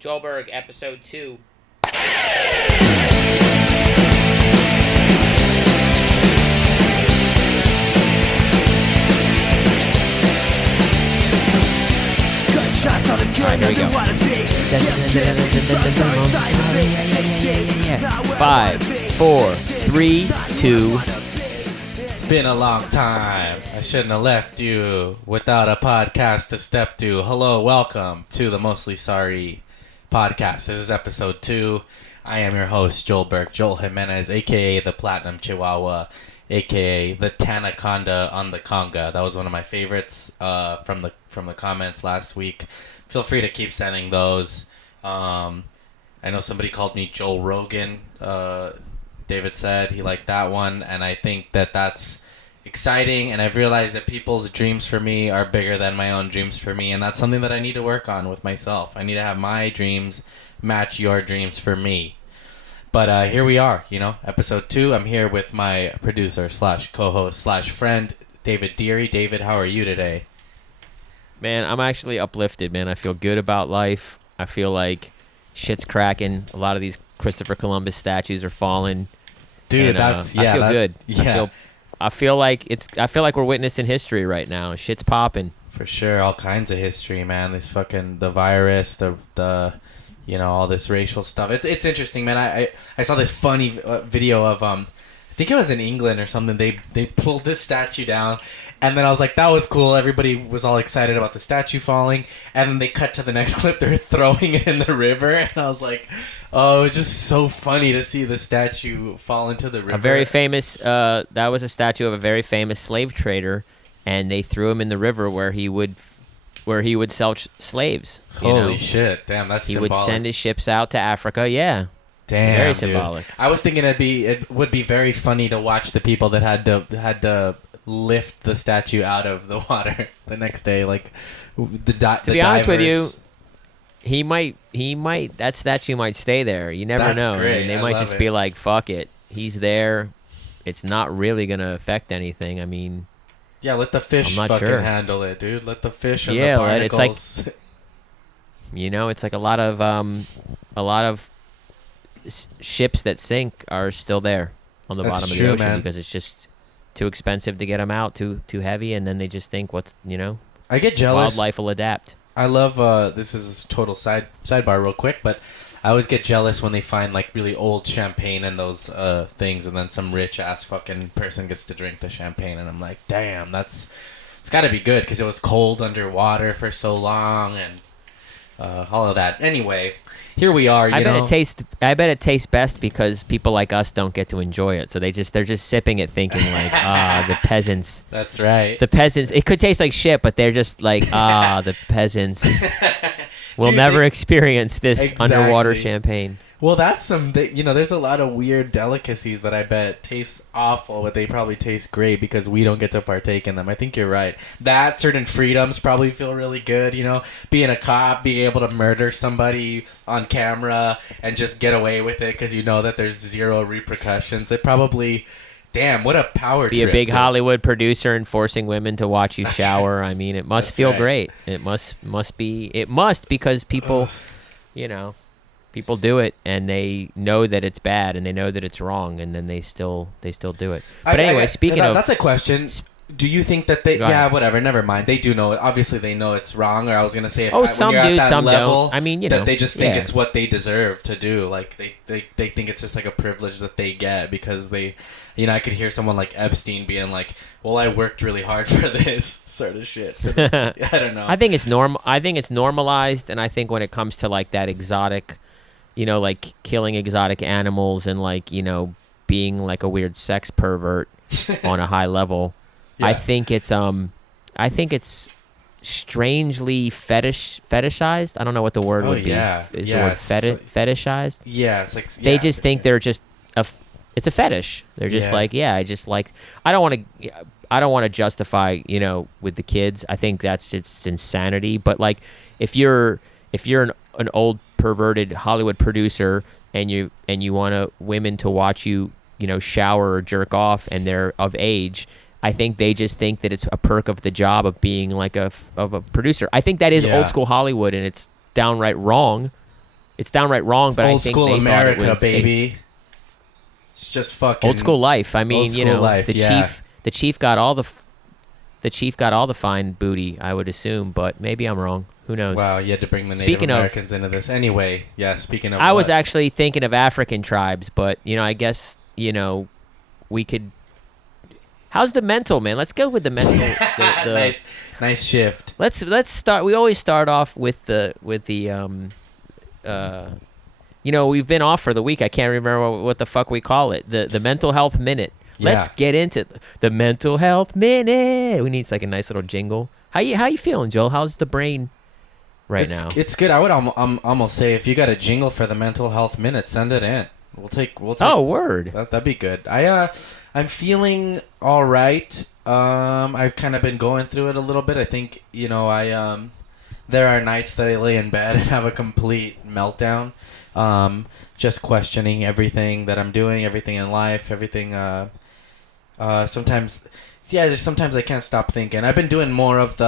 Joelberg, episode 2. Shots on the gun, here we go. 5, 4, 3, 2. It's been a long time. I shouldn't have left you without a podcast to step to. Hello, welcome to the Mostly Sorry podcast. This is episode 2. I am your host, Joel Jimenez, a.k.a. the Platinum Chihuahua, a.k.a. the Tanaconda on the Conga. That was one of my favorites from the comments last week. Feel free to keep sending those. I know somebody called me Joel Rogan. David said he liked that one, and I think that that's exciting, and I've realized that people's dreams for me are bigger than my own dreams for me, and that's something that I need to work on with myself. I need to have my dreams match your dreams for me. But here we are, episode 2. I'm here with my producer / co-host / friend, David Deary. David, how are you today? Man, I'm actually uplifted, man. I feel good about life. I feel like shit's cracking. A lot of these Christopher Columbus statues are falling. Dude, and, I feel good. Yeah. I feel like we're witnessing history right now. Shit's popping. For sure, all kinds of history, man. This the virus, the all this racial stuff. It's interesting, man. I saw this funny video of I think it was in England or something. They pulled this statue down, and then I was like, that was cool. Everybody was all excited about the statue falling, and then they cut to the next clip. They're throwing it in the river, and I was like, oh, it was just so funny to see the statue fall into the river. A very famous. That was a statue of a very famous slave trader, and they threw him in the river where he would sell slaves. Holy shit! Damn, that's he symbolic. would send his ships out to Africa. Yeah. Damn, very dude. symbolic. I was thinking it would be very funny to watch the people that had to lift the statue out of the water the next day, like to be honest with you, he might that statue might stay there. You never know. Great. I mean, they I might love just it. be like, "Fuck it, he's there. It's not really gonna affect anything." I mean, yeah, let the fish I'm not fucking sure. handle it, dude. Let the fish and Yeah, the it's barnacles. it's like a lot of ships that sink are still there on the That's bottom true, of the ocean man. because it's just too expensive to get them out, too heavy, and then they just think, I get jealous. wildlife will adapt. I love this is a total sidebar real quick, but I always get jealous when they find like really old champagne and those things, and then some rich ass fucking person gets to drink the champagne, and I'm like, damn, it's got to be good because it was cold underwater for so long and all of that. Anyway, here we are. I bet it tastes best because people like us don't get to enjoy it, so they're just sipping it, thinking like, the peasants. That's right. The peasants. It could taste like shit, but they're just like, the peasants will never experience this underwater champagne. Well, that's there's a lot of weird delicacies that I bet taste awful, but they probably taste great because we don't get to partake in them. I think you're right. That certain freedoms probably feel really good, being a cop, being able to murder somebody on camera and just get away with it because you know that there's zero repercussions. It probably, damn, what a power trip. Be a big dude. Hollywood producer and forcing women to watch you shower. I mean, it must feel right. great. It must because people, people do it and they know that it's bad and they know that it's wrong and then they still do it. But anyway, speaking of, that's a question. Do you think that they? Go ahead. Yeah, whatever. Never mind. They do know it. Obviously, they know it's wrong. Or I was gonna say, some when you're do, at that some level, don't. I mean, that they just think yeah. it's what they deserve to do. Like they think it's just like a privilege that they get because they, I could hear someone like Epstein being like, "Well, I worked really hard for this," sort of shit. I don't know. I think it's normal. I think it's normalized, and I think when it comes to like that exotic, like killing exotic animals and like being like a weird sex pervert on a high level. Yeah. I think it's strangely fetishized. I don't know what the word would be. Is the word fetishized? Yeah, it's like They just think they're just it's a fetish. They're just like, I just like I don't want to justify, with the kids. I think that's just insanity, but like if you're an old perverted Hollywood producer and you want women to watch you, shower or jerk off and they're of age, I think they just think that it's a perk of the job of being like a producer. I think that is old school Hollywood, and it's downright wrong. it's downright wrong. But I old think school they America, thought it was baby. It's just fucking old school life. I mean, old school life, the yeah. chief got all the fine booty, I would assume, but maybe I'm wrong. Who knows? Wow, you had to bring the Native Speaking of- Americans into this. Anyway, yeah, speaking of I was what? actually thinking of African tribes, but I guess we could. How's the mental, man? Let's go with the mental. nice shift. Let's start. We always start off with the we've been off for the week. I can't remember what the fuck we call it. The mental health minute. Let's Yeah. get into the mental health minute. We need like a nice little jingle. How you feeling, Joel? How's the brain now? It's good. I would almost say if you got a jingle for the mental health minute, send it in. We'll take. Oh, word. That'd be good. I'm feeling all right. I've kind of been going through it a little bit. I think there are nights that I lay in bed and have a complete meltdown. Just questioning everything that I'm doing, everything in life, everything. Sometimes I can't stop thinking. I've been doing more of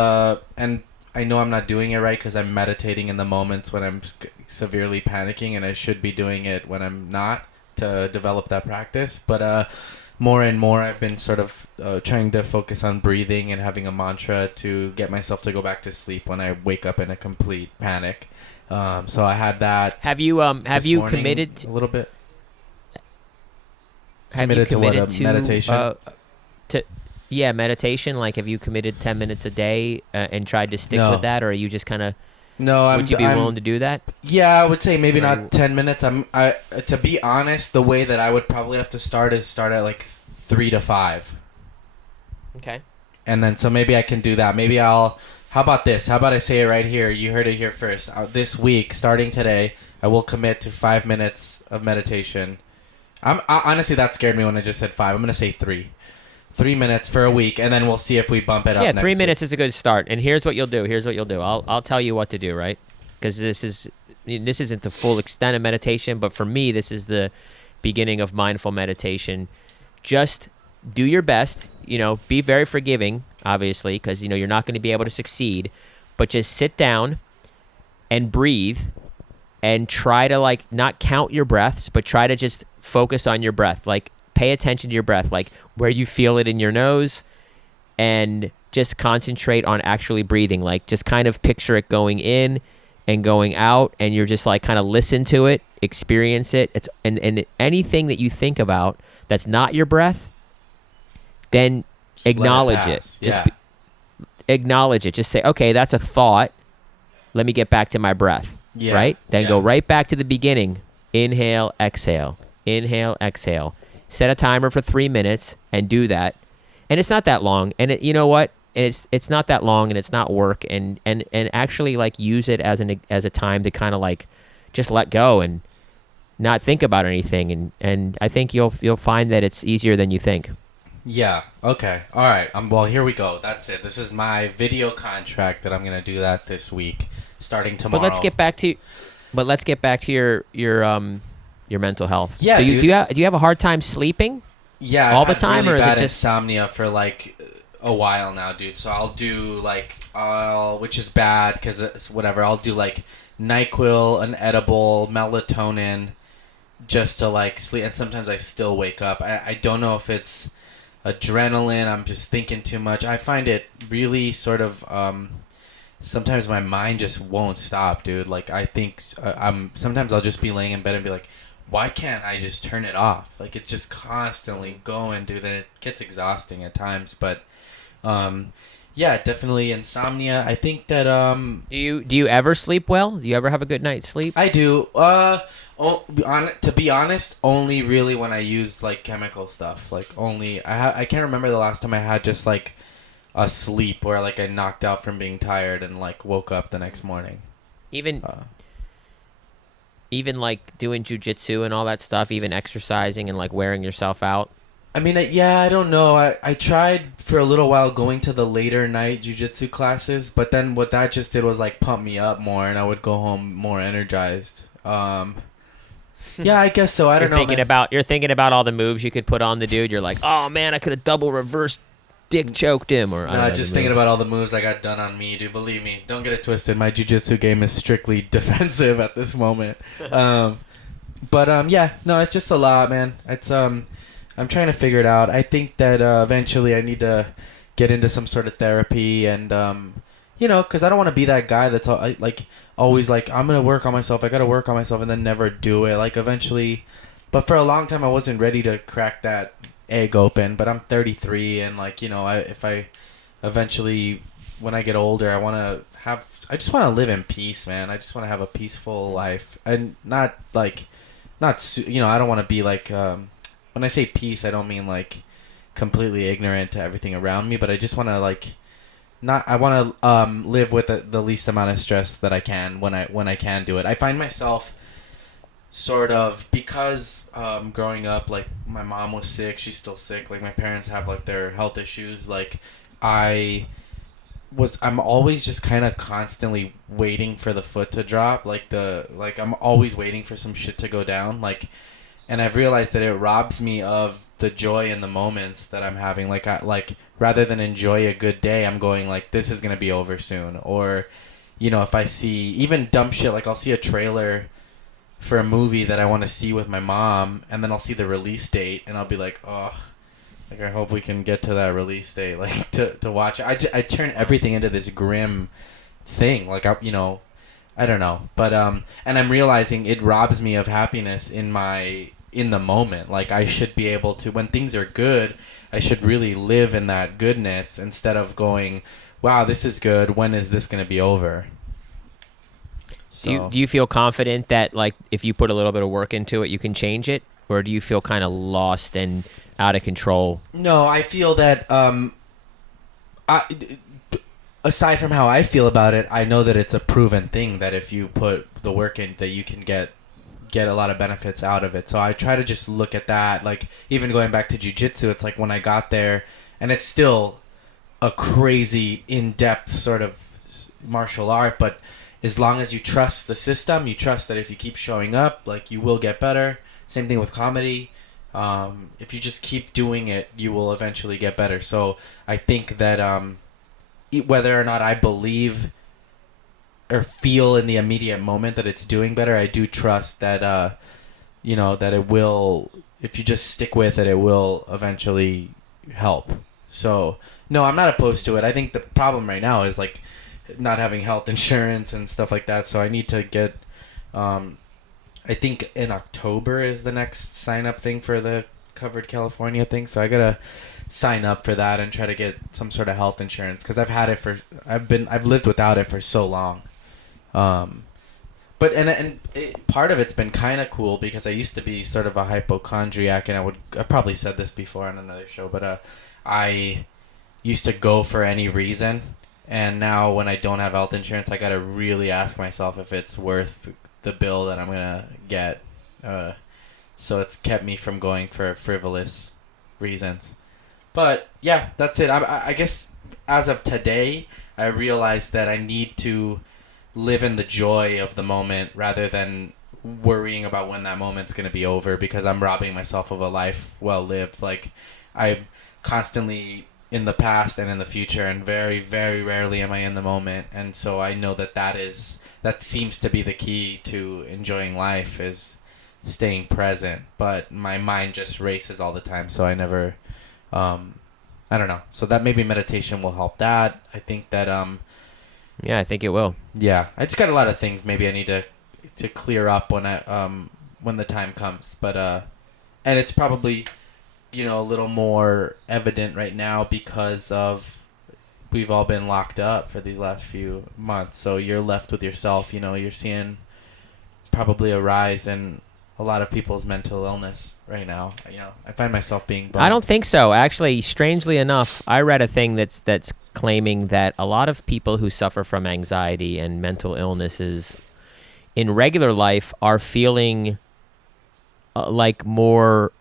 and I know I'm not doing it right because I'm meditating in the moments when I'm severely panicking, and I should be doing it when I'm not to develop that practice. But more and more, I've been sort of trying to focus on breathing and having a mantra to get myself to go back to sleep when I wake up in a complete panic. So I had that. Have you committed a little bit? Have Committed you committed to what, meditation? Meditation. Like, have you committed 10 minutes a day and tried to stick with that, or are you just kind of? No, would you be willing to do that? Yeah, I would say maybe not 10 minutes. To be honest, the way that I would probably have to start at like 3 to 5. Okay. And then so maybe I can do that. Maybe how about this? How about I say it right here? You heard it here first. This week, starting today, I will commit to 5 minutes of meditation. Honestly, that scared me when I just said 5. I'm going to say 3. 3 minutes for a week, and then we'll see if we bump it up. Yeah, next 3 minutes week. is a good start. And here's what you'll do. I'll tell you what to do, right? Because this isn't the full extent of meditation, but for me, this is the beginning of mindful meditation. Just do your best. Be very forgiving, obviously, because you're not going to be able to succeed. But just sit down and breathe, and try to not count your breaths, but try to just focus on your breath. Pay attention to your breath, where you feel it in your nose, and just concentrate on actually breathing. Just kind of picture it going in and going out, and you're just kind of listen to it, experience it. And anything that you think about that's not your breath, then Just acknowledge let it. pass. Acknowledge it. Just say, okay, that's a thought. Let me get back to my breath. Yeah. Right? Then Yeah. go right back to the beginning. Inhale, exhale. Inhale, exhale. Set a timer for 3 minutes and do that. And it's not that long. And you know what? It's not that long, and it's not work. And actually use it as a time to kind of just let go and not think about anything. And I think you'll find that it's easier than you think. Yeah. Okay. All right. Well, here we go. That's it. This is my video contract that I'm gonna do that this week, starting tomorrow. But let's get back to your mental health. Yeah, So dude. do you have a hard time sleeping? Yeah, all I've the had time, really or is it bad just insomnia for a while now, dude? So I'll do which is bad because it's whatever. I'll do NyQuil, an edible, melatonin, just to sleep. And sometimes I still wake up. I don't know if it's adrenaline. I'm just thinking too much. I find it really sort of. Sometimes my mind just won't stop, dude. I think sometimes I'll just be laying in bed and be like, why can't I just turn it off? It's just constantly going, dude, and it gets exhausting at times. But, yeah, definitely insomnia. I think that do you ever sleep well? Do you ever have a good night's sleep? I do. To be honest, only really when I use chemical stuff. Only I can't remember the last time I had just a sleep where I knocked out from being tired and woke up the next morning. Even doing jujitsu and all that stuff, even exercising and wearing yourself out. I mean, I don't know. I tried for a little while going to the later night jujitsu classes, but then what that just did was pump me up more, and I would go home more energized. Yeah, I guess so. I don't know. You're thinking about all the moves you could put on the dude. You're like, oh man, I could have double reversed dick choked him, or I don't know just the thinking moves. about all the moves I got done on me, dude. Believe me, don't get it twisted. My jiu-jitsu game is strictly defensive at this moment. Yeah, no, it's just a lot, man. It's I'm trying to figure it out. I think that eventually I need to get into some sort of therapy, and because I don't want to be that guy that's always like, I'm gonna work on myself. I gotta work on myself, and then never do it. Like eventually, but for a long time I wasn't ready to crack that egg open. But I'm 33, and if I eventually, when I get older, I just want to live in peace, man. I just want to have a peaceful life, and I don't want to be like, when I say peace, I don't mean like completely ignorant to everything around me, but I just want to I want to live with the least amount of stress that I can when I can do it. I find myself sort of, because growing up, like my mom was sick, she's still sick, like my parents have like their health issues, like I'm always just kind of constantly waiting for the foot to drop, I'm always waiting for some shit to go down, and I've realized that it robs me of the joy in the moments that I'm having. Rather than enjoy a good day, I'm going like, this is gonna be over soon. Or, if I see even dumb shit, like I'll see a trailer for a movie that I want to see with my mom, and then I'll see the release date, and I'll be like, oh, like I hope we can get to that release date, like to watch it. I turn everything into this grim thing, I don't know, but and I'm realizing it robs me of happiness in the moment. Like I should be able to, when things are good, I should really live in that goodness instead of going, wow, this is good, when is this going to be over? So, Do you feel confident that like if you put a little bit of work into it, you can change it, or do you feel kind of lost and out of control? No, I feel that aside from how I feel about it, I know that it's a proven thing that if you put the work in, that you can get a lot of benefits out of it. So I try to just look at that. Like even going back to jiu-jitsu, it's like when I got there, and it's still a crazy in-depth sort of martial art, but as long as you trust the system, you trust that if you keep showing up, like you will get better. Same thing with comedy. If you just keep doing it, you will eventually get better. So I think that whether or not I believe or feel in the immediate moment that it's doing better, I do trust that that it will, if you just stick with it, it will eventually help. So no, I'm not opposed to it. I think the problem right now is like not having health insurance and stuff like that. So I need to get I think in October is the next sign up thing for the Covered California thing. So I gotta sign up for that and try to get some sort of health insurance, because I've lived without it for so long. But part of it's been kind of cool, because I used to be sort of a hypochondriac, and I probably said this before on another show, but I used to go for any reason, and now when I don't have health insurance, I gotta really ask myself if it's worth the bill that I'm gonna get. So it's kept me from going for frivolous reasons. But yeah, that's it. I guess as of today, I realized that I need to live in the joy of the moment rather than worrying about when that moment's going to be over, because I'm robbing myself of a life well lived. Like I'm constantly in the past and in the future, and very, very rarely am I in the moment. And so I know that seems to be the key to enjoying life, is staying present. But my mind just races all the time, so I never I don't know. So that maybe meditation will help that. I think that Yeah, I think it will. yeah, I just got a lot of things maybe I need to clear up when the time comes. But and it's probably a little more evident right now because of we've all been locked up for these last few months. So you're left with yourself. You're seeing probably a rise in a lot of people's mental illness right now. I find myself being bummed. I don't think so. Actually, strangely enough, I read a thing that's claiming that a lot of people who suffer from anxiety and mental illnesses in regular life are feeling like more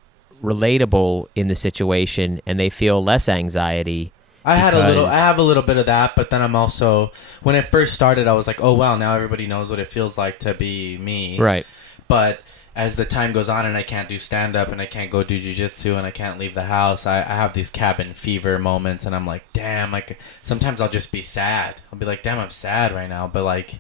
relatable in the situation, and they feel less anxiety. I have a little bit of that, but then I'm also, when it first started, I was like, oh wow, now everybody knows what it feels like to be me. Right. But as the time goes on and I can't do stand-up and I can't go do jiu-jitsu and I can't leave the house, I have these cabin fever moments and I'm like, damn, like sometimes I'll just be sad. I'll be like, damn, I'm sad right now. But like,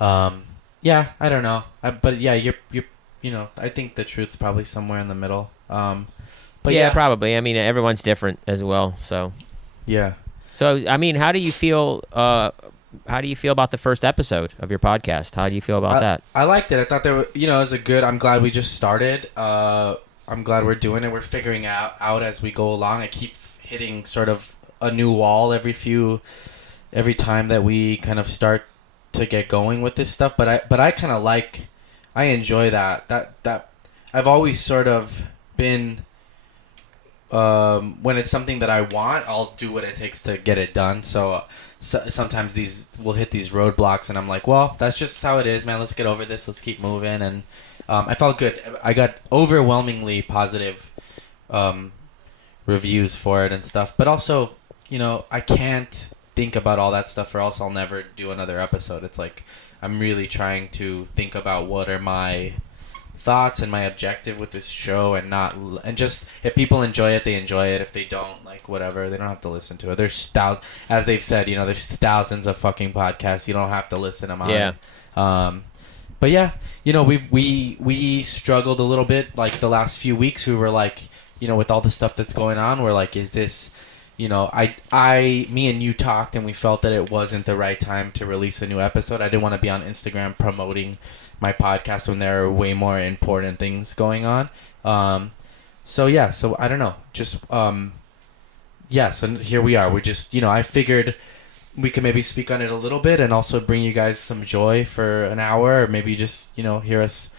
yeah, I don't know. But yeah, you're you know, I think the truth's probably somewhere in the middle. But yeah, probably. I mean, everyone's different as well. So yeah. So I mean, how do you feel? How do you feel about the first episode of your podcast? How do you feel about that? I liked it. I thought there were, you know, it was a good. I'm glad we just started. I'm glad we're doing it. We're figuring out as we go along. I keep hitting sort of a new wall every time that we kind of start to get going with this stuff. But I kind of like, I enjoy that I've always sort of been. When it's something that I want, I'll do what it takes to get it done. So sometimes we'll hit these roadblocks, and I'm like, well, that's just how it is, man. Let's get over this. Let's keep moving. And I felt good. I got overwhelmingly positive reviews for it and stuff. But also, you know, I can't think about all that stuff, or else I'll never do another episode. It's like I'm really trying to think about what are my thoughts and my objective with this show, and just if people enjoy it, they enjoy it. If they don't, like, whatever, they don't have to listen to it. There's thousands, as they've said, you know, there's thousands of fucking podcasts. You don't have to listen to mine. Yeah. But yeah, you know, we struggled a little bit, like the last few weeks. We were like, you know, with all the stuff that's going on, we're like, is this, you know, me and you talked, and we felt that it wasn't the right time to release a new episode. I didn't want to be on Instagram promoting my podcast when there are way more important things going on. So yeah, so I don't know, just yeah, so here we are. We're just, you know, I figured we could maybe speak on it a little bit and also bring you guys some joy for an hour, or maybe just, you know, hear us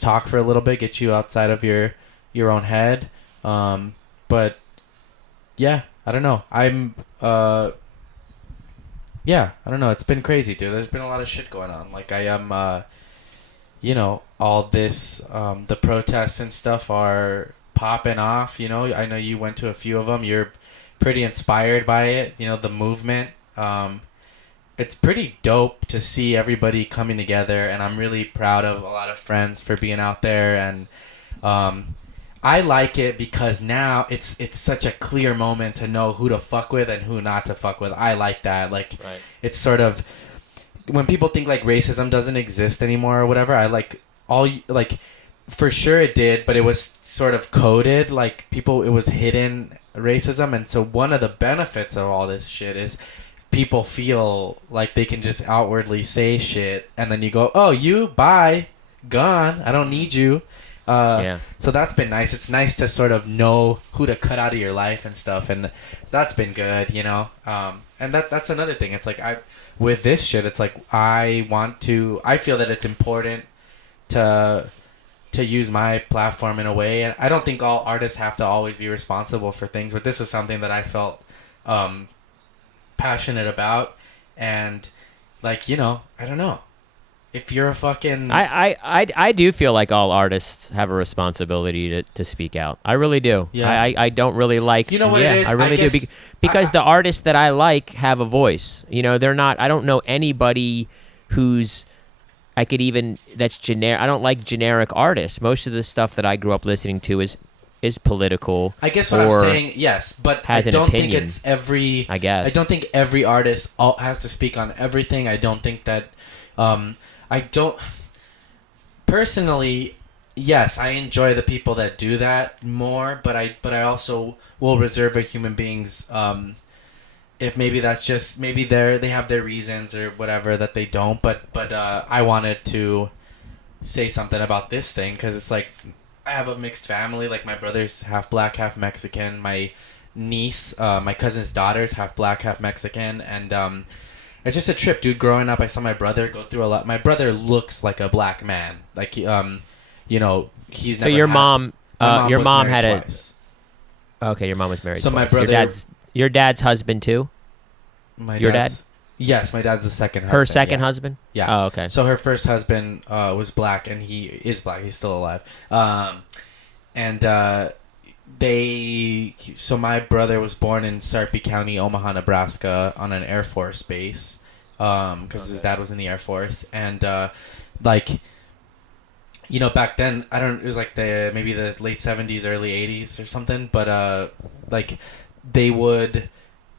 talk for a little bit, get you outside of your own head. But yeah, I don't know. Yeah, I don't know. It's been crazy, dude. There's been a lot of shit going on. Like, I am, you know, all this, the protests and stuff are popping off, you know. I know you went to a few of them. You're pretty inspired by it, you know, the movement. It's pretty dope to see everybody coming together, and I'm really proud of a lot of friends for being out there. And I like it because now it's such a clear moment to know who to fuck with and who not to fuck with. I like that. Like, right. It's sort of, when people think like racism doesn't exist anymore or whatever, I like for sure it did, but it was sort of coded, like it was hidden racism. And so one of the benefits of all this shit is people feel like they can just outwardly say shit, and then you go, oh, you, bye, gone, I don't need you. Yeah. So that's been nice. It's nice to sort of know who to cut out of your life and stuff, and so that's been good, you know. And that's another thing. It's like with this shit, it's like I feel that it's important to use my platform in a way, and I don't think all artists have to always be responsible for things, but this is something that I felt passionate about. And like, you know, I don't know, if you're a fucking... I do feel like all artists have a responsibility to speak out. I really do. Yeah. I don't really like... You know what it is? I really do. Because the artists that I like have a voice. You know, they're not... I don't know anybody who's... that's generic. I don't like generic artists. Most of the stuff that I grew up listening to is political. I guess what I'm saying, yes, but I don't think it's every... I guess. I don't think every artist has to speak on everything. I don't think that... I don't... Personally, yes, I enjoy the people that do that more, but I also will reserve a human being's... if maybe that's just... Maybe they have their reasons or whatever that they don't, but I wanted to say something about this thing, because it's like... I have a mixed family. Like, my brother's half black, half Mexican. My niece, my cousin's daughter's half black, half Mexican. And it's just a trip, dude. Growing up, I saw my brother go through a lot. My brother looks like a black man. Like, you know, he's never... So your mom had twice. Okay, your mom was married So twice. my brother... Your dad's husband, too? Your dad? Yes, my dad's the second husband. Her second husband? Yeah. Oh, okay. So her first husband was black, and he is black. He's still alive. So my brother was born in Sarpy County, Omaha, Nebraska, on an Air Force base, because his dad was in the Air Force. And, you know, back then, it was like maybe the late 70s, early 80s or something, but like they would,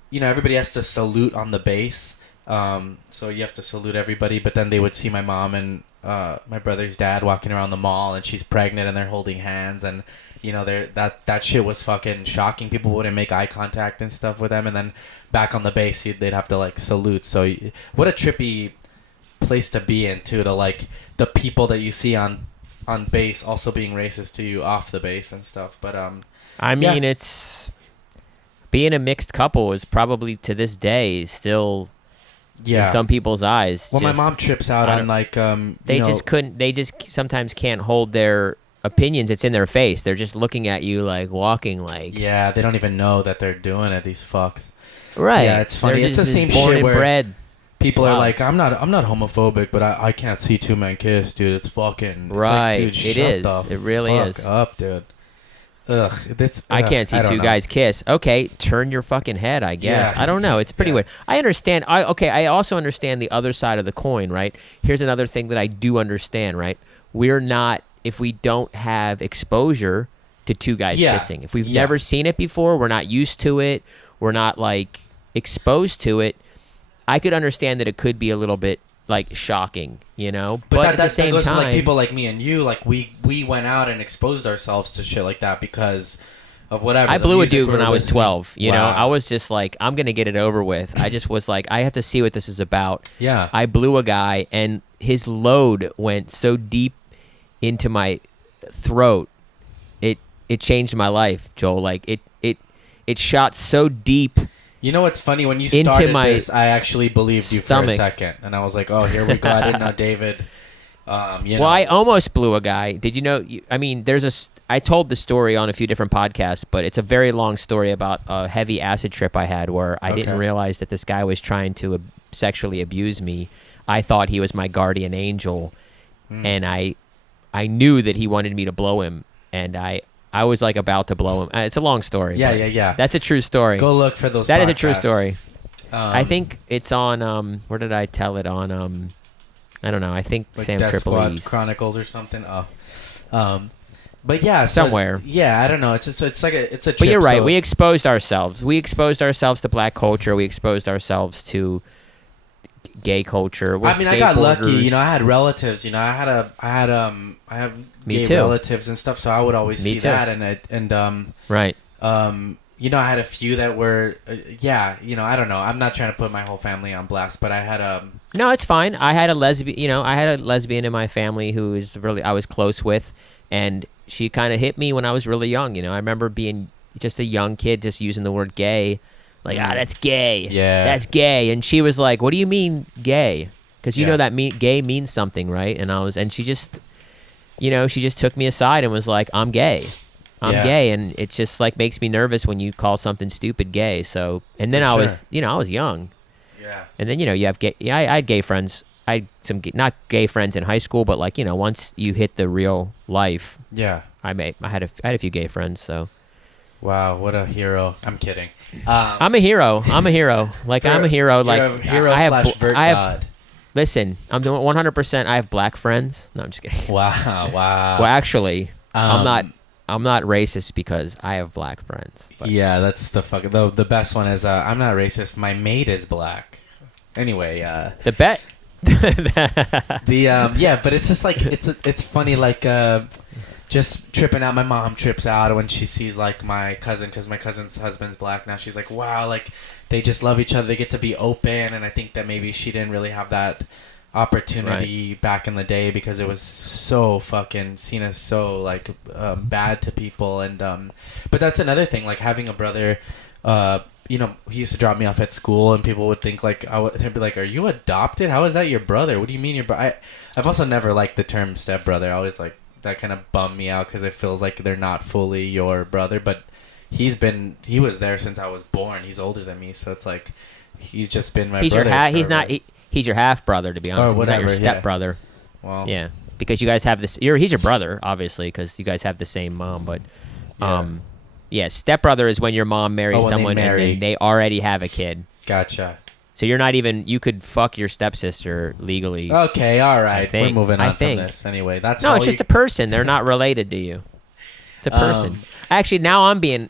you know, everybody has to salute on the bass. So you have to salute everybody, but then they would see my mom and my brother's dad walking around the mall, and she's pregnant, and they're holding hands, and you know, that shit was fucking shocking. People wouldn't make eye contact and stuff with them, and then back on the bass, they'd have to like salute. So what a trippy place to be in too, to like the people that you see on bass also being racist to you off the bass and stuff. But I mean, it's being a mixed couple is probably to this day still in some people's eyes. Well, my mom trips out on like they just sometimes can't hold their opinions. It's in their face. They're just looking at you like walking like, yeah, they don't even know that they're doing it, these fucks. Right. Yeah, it's funny. It's the same born shit where bred. People are like, I'm not homophobic, but I can't see two men kiss, dude. It's fucking right. Like, dude, it is. It really is. Up, dude. I can't see two guys kiss. Okay, turn your fucking head, I guess. Yeah. I don't know. It's pretty weird. I understand. I also understand the other side of the coin, right? Here's another thing that I do understand, right? We're not, if we don't have exposure to two guys kissing. If we've never seen it before, we're not used to it, we're not like exposed to it, I could understand that it could be a little bit like shocking, you know. But at the same goes time, to, like, people like me and you, like we went out and exposed ourselves to shit like that because of whatever. I blew a dude when I was 12. You know, Wow. I was just like, I'm gonna get it over with. I just was like, I have to see what this is about. Yeah. I blew a guy, and his load went so deep into my throat. It changed my life, Joel. Like it shot so deep. You know what's funny? When you started this, I actually believed you for a second. And I was like, oh, here we go. I didn't know David. You know. Well, I almost blew a guy. Did you know? I mean, I told the story on a few different podcasts, but it's a very long story about a heavy acid trip I had where I didn't realize that this guy was trying to sexually abuse me. I thought he was my guardian angel, and I knew that he wanted me to blow him, and I was like about to blow him. It's a long story. Yeah. That's a true story. Go look for those. That podcasts. is a true story. I think it's on. Where did I tell it on? I don't know. I think like Sam Death Squad Tripoli's Chronicles or something. But yeah, somewhere. I don't know. It's a trip. But you're right. We exposed ourselves. We exposed ourselves to black culture. We exposed ourselves to gay culture. I got lucky. You know, I had relatives. You know, I have gay relatives and stuff. So I would always see that, and right. You know, I had a few that were, you know, I don't know. I'm not trying to put my whole family on blast, but I had No, it's fine. I had a lesbian. You know, I had a lesbian in my family who is I was close with, and she kind of hit me when I was really young. You know, I remember being just a young kid, just using the word gay. Like, that's gay. Yeah. That's gay. And she was like, what do you mean gay? Because you know that gay means something, right? And she just, you know, she just took me aside and was like, I'm gay. I'm gay. And it just like makes me nervous when you call something stupid gay. So, and then I was young. Yeah. And then, you know, you have gay, I had gay friends. I had some, not gay friends in high school, but like, you know, once you hit the real life. Yeah. I had a few gay friends, so. Wow, what a hero! I'm kidding. I'm a hero. Like I'm a hero. Like a hero / vert god. Listen, I'm doing 100%. I have black friends. No, I'm just kidding. Wow. Well, actually, I'm not racist because I have black friends. But. Yeah, that's the best one is I'm not racist. My mate is black. Anyway, the bet. But it's just like it's funny like. Just tripping out. My mom trips out when she sees like my cousin, because my cousin's husband's black now. She's like, wow, like they just love each other. They get to be open. And I think that maybe she didn't really have that opportunity back in the day because it was so fucking seen as so like bad to people. And but that's another thing, like having a brother. You know, he used to drop me off at school, and people would think like they'd be like, "Are you adopted? How is that your brother? What do you mean your brother?" I've also never liked the term stepbrother. I always like. That kind of bummed me out because it feels like they're not fully your brother, but he was there since I was born. He's older than me, so it's like he's just been my brother. He's your half brother, to be honest. Or whatever, he's not your step brother. Well, yeah, because you guys have this. He's your brother, obviously, because you guys have the same mom. But step brother is when your mom marries someone and then they already have a kid. Gotcha. So you're not even. You could fuck your stepsister legally. Okay, all right. We're moving on from think. this anyway. That's No, it's just a person. They're not related to you. It's a person. Actually, now I'm being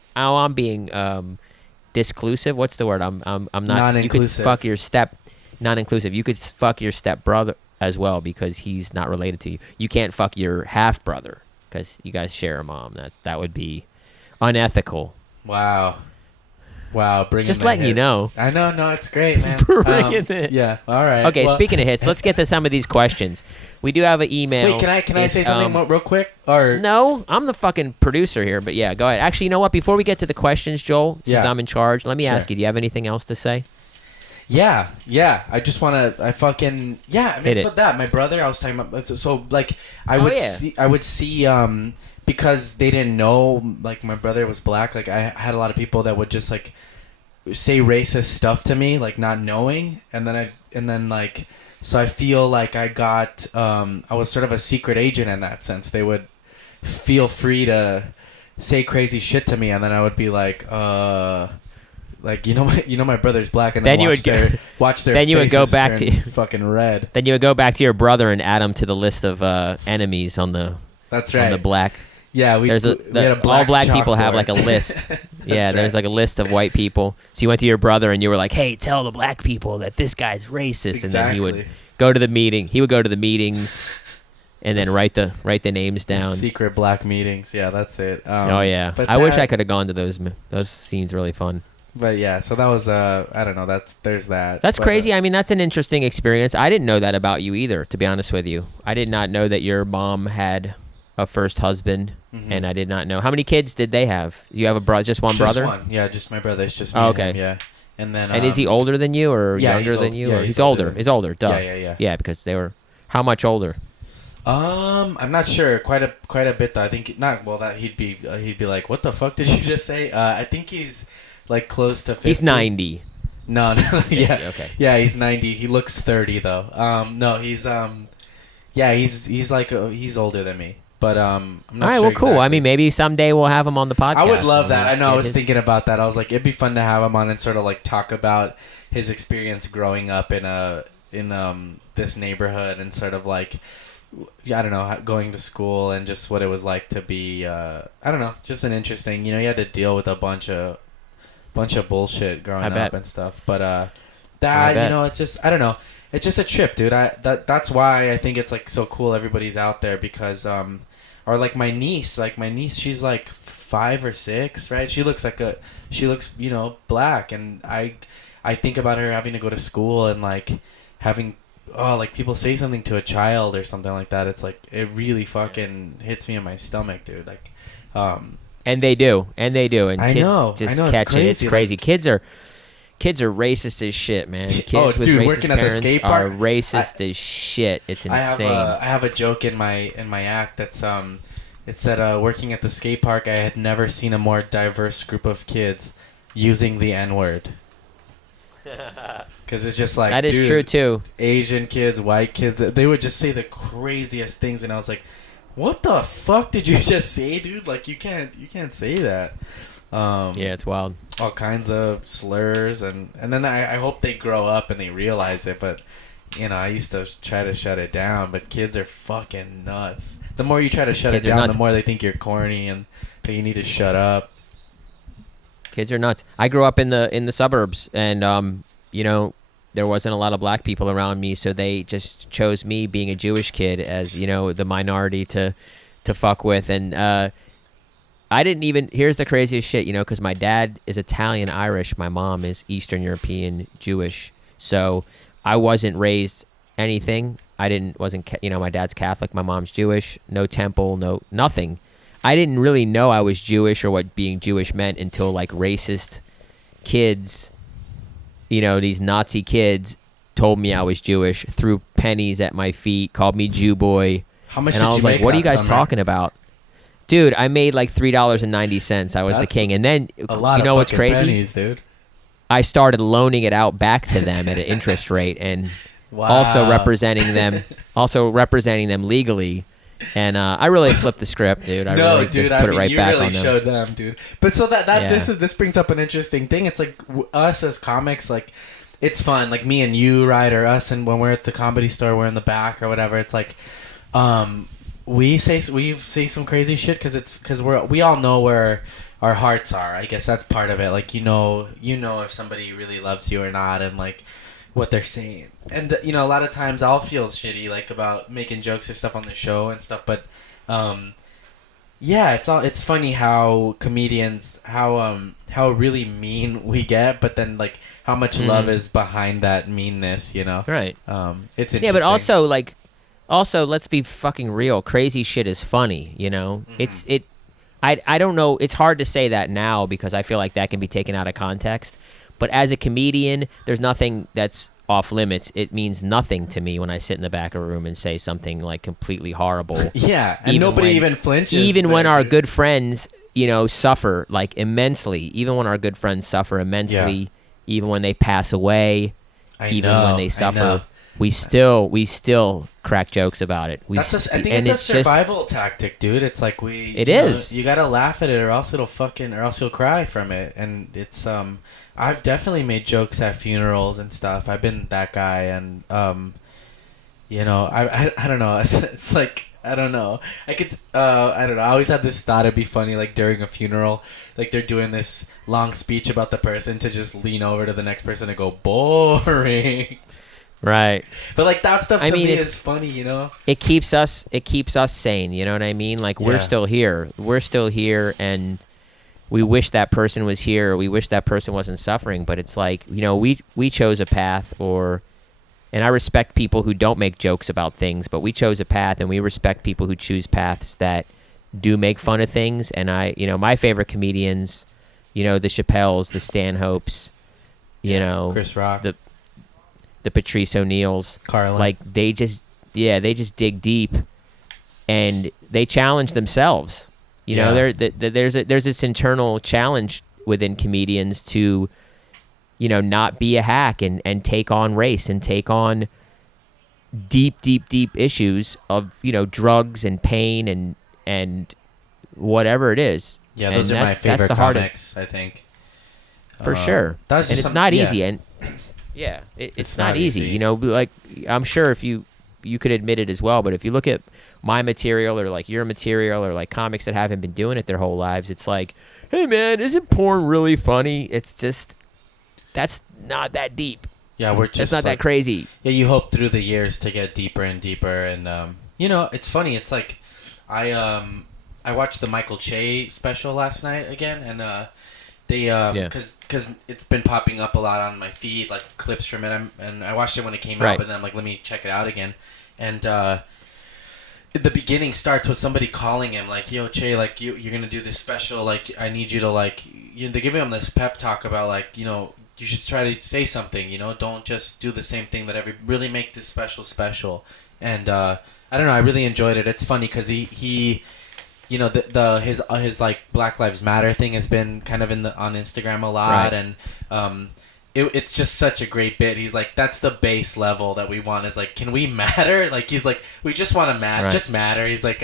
disclusive. What's the word? I'm not. Non-inclusive. You could fuck your non-inclusive. You could fuck your step brother as well because he's not related to you. You can't fuck your half brother because you guys share a mom. That would be unethical. Wow, bringing Just the letting you hits. know. I know, no, it's great, man. Bringing it. Yeah, all right. Okay, well, speaking of hits, let's get to some of these questions. We do have an email. Wait, can I say something real quick? Or No, I'm the fucking producer here, but yeah, go ahead. Actually, you know what? Before we get to the questions, Joel, since Yeah. I'm in charge, let me Sure. ask you, do you have anything else to say? Yeah. I just want to. I fucking yeah. I Hit mean, it. but that my brother, I was talking about. So like, I Oh, would yeah. see because they didn't know like my brother was black. Like I had a lot of people that would just like say racist stuff to me, like not knowing, and then like. So I feel like I got I was sort of a secret agent in that sense. They would feel free to say crazy shit to me, and then I would be like my brother's black, and then Then you would watch their then you would go faces back turn to- fucking red. Then you would go back to your brother and add him to the list of enemies on the That's on right. the black. Yeah, we There's had a all black people have chalkboard. like a list. Yeah, That's there's right. like a list of white people. So you went to your brother and you were like, "Hey, tell the black people that this guy's racist," and then he would Exactly. go to the meeting. He would go to the meetings, and then write the names down. Secret black meetings. Yeah, that's it. Oh yeah, but I wish that- I could have gone to those. Those seems really fun. But yeah, so that was I don't know. There's that. That's But, crazy. I mean, that's an interesting experience. I didn't know that about you either, to be honest with you. I did not know that your mom had a first husband, Mhm. and I did not know. How many kids did they have? You have a brother, just one brother? Just one. Yeah, just my brother. It's just me. Oh, and okay. him, yeah. And then. And is he older than you or yeah, younger he's than old- you? yeah, Or he's he's older older. than He's older. Duh. Yeah. Yeah, because they were. How much older? I'm not sure. Quite a bit though. I think not. Well, that he'd be like, "What the fuck did you just say?" I think he's like close to 50. He's 90. No. Yeah. Okay. Yeah, he's 90. He looks 30 though. No, he's yeah, he's like he's older than me. But I'm not All right. sure Well, cool. I exactly. mean, maybe someday we'll have him on the podcast. I would love and that. we'll I know. I get was his- thinking about that. I was like, it'd be fun to have him on and sort of like talk about his experience growing up in this neighborhood and sort of like, I don't know, going to school and just what it was like to be. I don't know, just an interesting. You know, you had to deal with a bunch of bullshit growing I bet. up and stuff. But I that bet. you know, it's just I don't know. It's just a trip, dude. That's why I think it's like so cool. Everybody's out there because or like my niece, she's like 5 or 6, right? She looks you know, black, and I think about her having to go to school and like having like people say something to a child or something like that. It's like it really fucking hits me in my stomach, dude. Like And they do, and I kids know, just it's catch it. It's crazy, crazy. Kids are racist as shit, man. Kids Oh, with dude, racist working at the parents skate are park, racist as shit. It's insane. I have a joke in my act that's it said working at the skate park, I had never seen a more diverse group of kids using the N-word. Because it's just like, That is dude, true too. Asian kids, white kids, they would just say the craziest things, and I was like, what the fuck did you just say, dude? Like you can't say that. Yeah, it's wild. All kinds of slurs, and then I hope they grow up and they realize it, but you know, I used to try to shut it down, but kids are fucking nuts. The more you try to shut Kids it are down, nuts. the more they think you're corny and that you need to shut up. Kids are nuts. I grew up in the suburbs, and you know, there wasn't a lot of black people around me, so they just chose me, being a Jewish kid, as you know, the minority to fuck with. And I didn't even. Here's the craziest shit, you know, because my dad is Italian Irish, my mom is Eastern European Jewish, so I wasn't raised anything. You know, my dad's Catholic, my mom's Jewish. No temple, no nothing. I didn't really know I was Jewish or what being Jewish meant until like racist kids, you know, these Nazi kids told me I was Jewish, threw pennies at my feet, called me Jew boy. How much And did I was you like, make what are you that guys summer? talking about? Dude, I made like $3.90. I was the That's king. And then, A lot you know of what's fucking crazy? pennies, dude. I started loaning it out back to them at an interest rate, and Wow. also representing them legally. And I really flipped the script, dude. I really just put it right you back really on them. showed them, dude. But so that Yeah. this brings up an interesting thing. It's like us as comics, like it's fun. Like me and you, right, or us, and when we're at the comedy store, we're in the back or whatever. It's like, we say some crazy shit because we all know where our hearts are. I guess that's part of it. Like you know if somebody really loves you or not, and like what they're saying. And a lot of times I'll feel shitty like about making jokes or stuff on the show and stuff, but yeah, it's funny how comedians how really mean we get, but then like how much love is behind that meanness, Right. It's interesting. Yeah, but also let's be fucking real. Crazy shit is funny, I don't know, it's hard to say that now because I feel like that can be taken out of context. But as a comedian, there's nothing that's off limits. It means nothing to me when I sit in the back of a room and say something like completely horrible. Yeah, and nobody even flinches. Even when our good friends, suffer like immensely. Even when our good friends suffer immensely. Even when they pass away. When they suffer, we still crack jokes about it. I think it's a survival tactic, dude. It's like you gotta laugh at it, or else you'll cry from it. And it's I've definitely made jokes at funerals and stuff. I've been that guy, and I don't know. It's like I don't know. I don't know. I always had this thought it'd be funny, like during a funeral, like they're doing this long speech about the person, to just lean over to the next person and go boring. Right. But like that stuff to me is funny, It keeps us sane, you know what I mean? Like we're still here. We're still here, and we wish that person was here. We wish that person wasn't suffering, but it's like, we chose a path, and I respect people who don't make jokes about things, but we chose a path, and we respect people who choose paths that do make fun of things. And my favorite comedians, the Chappelles, the Stanhopes, Chris Rock, the Patrice O'Neills, Carlin. Like they just dig deep, and they challenge themselves. There's this internal challenge within comedians to, not be a hack and take on race and take on deep issues of, drugs and pain and whatever it is. Yeah, those are my favorite comics, I think. For sure. And it's not easy. And yeah, it's not easy. Like I'm sure if you could admit it as well, but if you look at my material or like your material or like comics that haven't been doing it their whole lives, it's like, hey man, isn't porn really funny? It's just, that's not that deep. Yeah, it's not that crazy. Yeah, you hope through the years to get deeper and deeper, and it's funny. It's like I watched the Michael Che special last night again, and they because it's been popping up a lot on my feed, like clips from it, and I watched it when it came out, but then I'm like, let me check it out again, and the beginning starts with somebody calling him like, yo Che, like you're gonna do this special, like I need you to like, they're giving him this pep talk about like, you should try to say something, don't just do the same thing that really make this special, and I don't know, I really enjoyed it. It's funny because he his like Black Lives Matter thing has been kind of on Instagram a lot, and it's just such a great bit. He's like, that's the base level that we want, is like, can we matter? Like he's like, we just want to just matter. He's like,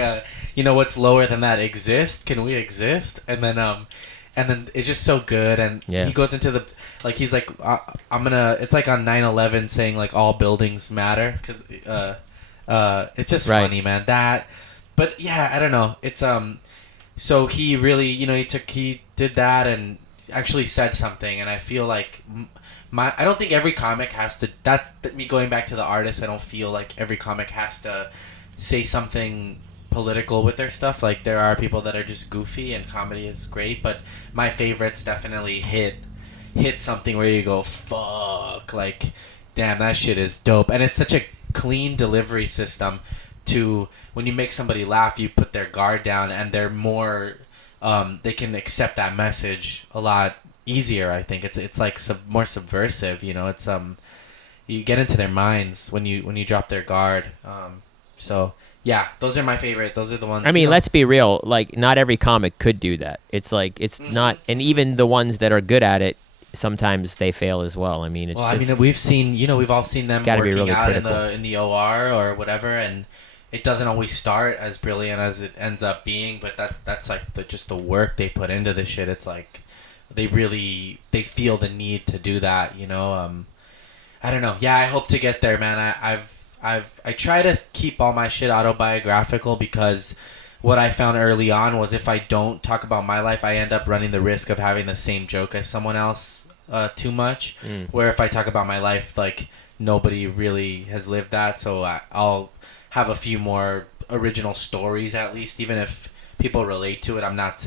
what's lower than that? Exist? Can we exist? And then it's just so good. And he goes into the, like, he's like, it's like on 9/11 saying like all buildings matter, because it's just funny, man. But yeah, I don't know. It's so he really, he did that and actually said something, and I feel like I don't think every comic has to. That's me going back to the artist. I don't feel like every comic has to say something political with their stuff. Like there are people that are just goofy, and comedy is great. But my favorites definitely hit something where you go, fuck, like damn, that shit is dope. And it's such a clean delivery system. To when you make somebody laugh, you put their guard down, and they're more they can accept that message a lot easier. I think it's like more subversive, it's you get into their minds when you drop their guard. So yeah, those are my favorite. Those are the ones. I mean, let's be real, like not every comic could do that. It's like it's not, and even the ones that are good at it, sometimes they fail as well. I mean, we've seen, we've all seen them working really out critical. in the OR or whatever, and it doesn't always start as brilliant as it ends up being, but that's like just the work they put into the shit. It's like they feel the need to do that, I don't know. Yeah, I hope to get there, man. I try to keep all my shit autobiographical because what I found early on was if I don't talk about my life, I end up running the risk of having the same joke as someone else too much. Where if I talk about my life, like nobody really has lived that, so I'll have a few more original stories at least, even if people relate to it. I'm not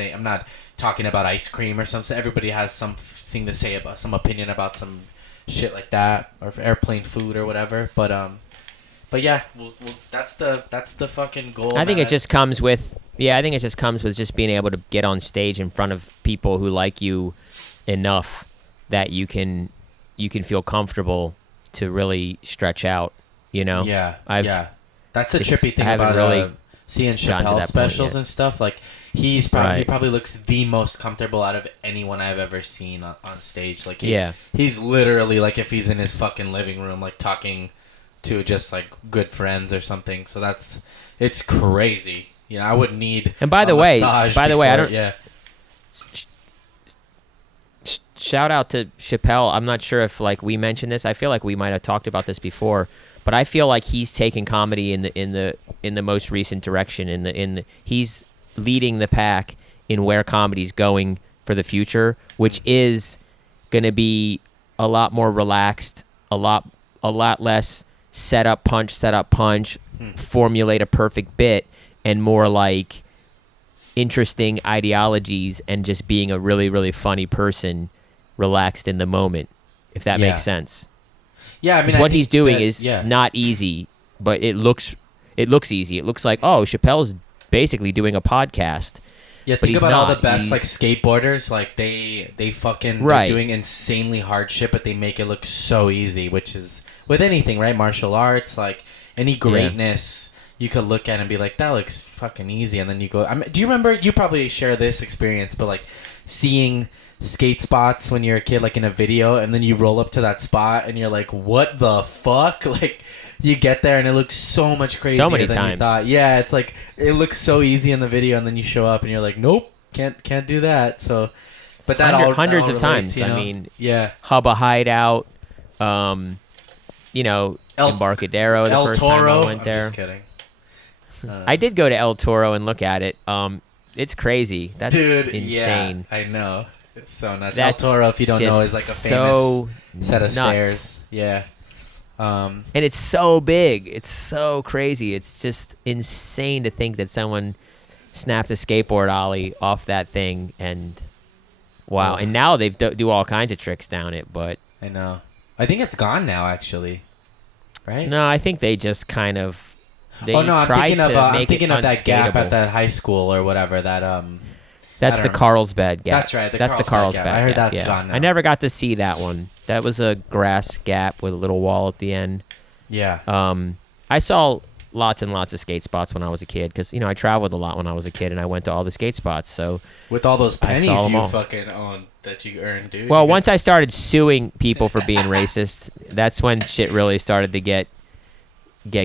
talking about ice cream or something. Everybody has something to say about some opinion about some shit like that, or airplane food or whatever. But yeah, that's the fucking goal. I think it just comes with just being able to get on stage in front of people who like you enough that you can feel comfortable to really stretch out. You know. Yeah. That's the trippy thing I haven't about really seeing gotten to Chappelle that specials point yet. and stuff. Like he probably looks the most comfortable out of anyone I've ever seen on stage. Like he's literally like if he's in his fucking living room, like talking to just like good friends or something. So it's crazy. You know, I would need. And by the way, I don't. Yeah. Shout out to Chappelle. I'm not sure if like we mentioned this. I feel like we might have talked about this before, but I feel like he's taken comedy in the most recent direction. He's leading the pack in where comedy's going for the future, which is going to be a lot more relaxed, a lot less set up punch, formulate a perfect bit, and more like interesting ideologies and just being a really, really funny person, relaxed in the moment, if that makes sense. Yeah, I mean, what he's doing is not easy, but it looks easy. It looks like, oh, Chappelle's basically doing a podcast. Yeah, think about all the best like skateboarders, like they fucking they're doing insanely hard shit, but they make it look so easy, which is with anything, right? Martial arts, like any greatness, you could look at and be like, that looks fucking easy, and then you go. Do you remember? You probably share this experience, but like seeing skate spots when you're a kid, like in a video, and then you roll up to that spot and you're like, what the fuck? Like you get there and it looks so much crazier than you thought. Yeah, it's like it looks so easy in the video, and then you show up and you're like, nope, can't do that. So but that hundreds of times, you know? I mean, Hubba Hideout, Embarcadero, the first time I went there. I'm just kidding. I did go to El Toro and look at it. It's crazy. That's insane. Yeah, I know. It's so nuts. El Toro, if you don't know, is like a famous set of stairs. Yeah. And it's so big. It's so crazy. It's just insane to think that someone snapped a skateboard ollie off that thing, and wow. And now they do all kinds of tricks down it, but I know. I think it's gone now, actually. Right? No, I think they just kind of I'm thinking of that gap at that high school or whatever that That's the Carlsbad gap. That's right. That's the Carlsbad gap. I heard that's gone now. I never got to see that one. That was a grass gap with a little wall at the end. Yeah. I saw lots and lots of skate spots when I was a kid because, I traveled a lot when I was a kid and I went to all the skate spots. So with all those pennies you fucking owned that you earned, dude. Well, once I started suing people for being racist, that's when shit really started to get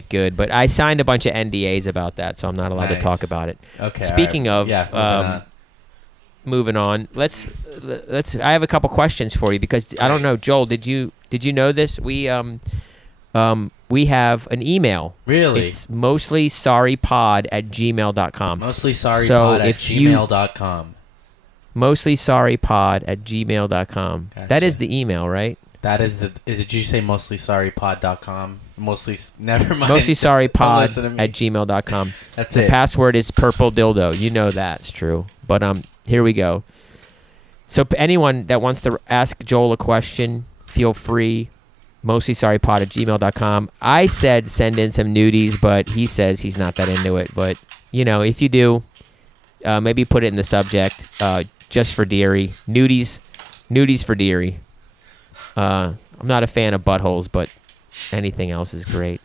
good. But I signed a bunch of NDAs about that, so I'm not allowed to talk about it. Okay. Speaking of... Moving on, let's. I have a couple questions for you because I don't know, Joel. Did you know this? We have an email. Really? It's mostlysorrypod@gmail.com. Mostlysorrypod@gmail.com. Mostlysorrypod@gmail.com. Gotcha. That is the email, right? That is the. Did you say mostlysorrypod.com? Never mind. Mostlysorrypod@gmail.com. That's the it. Password is purple dildo. You know that's true. But here we go. So anyone that wants to ask Joel a question, feel free. Mostlysorrypod@gmail.com. I said send in some nudies, but he says he's not that into it. But if you do, maybe put it in the subject. Just for Deary. Nudies for Deary. I'm not a fan of buttholes, but anything else is great.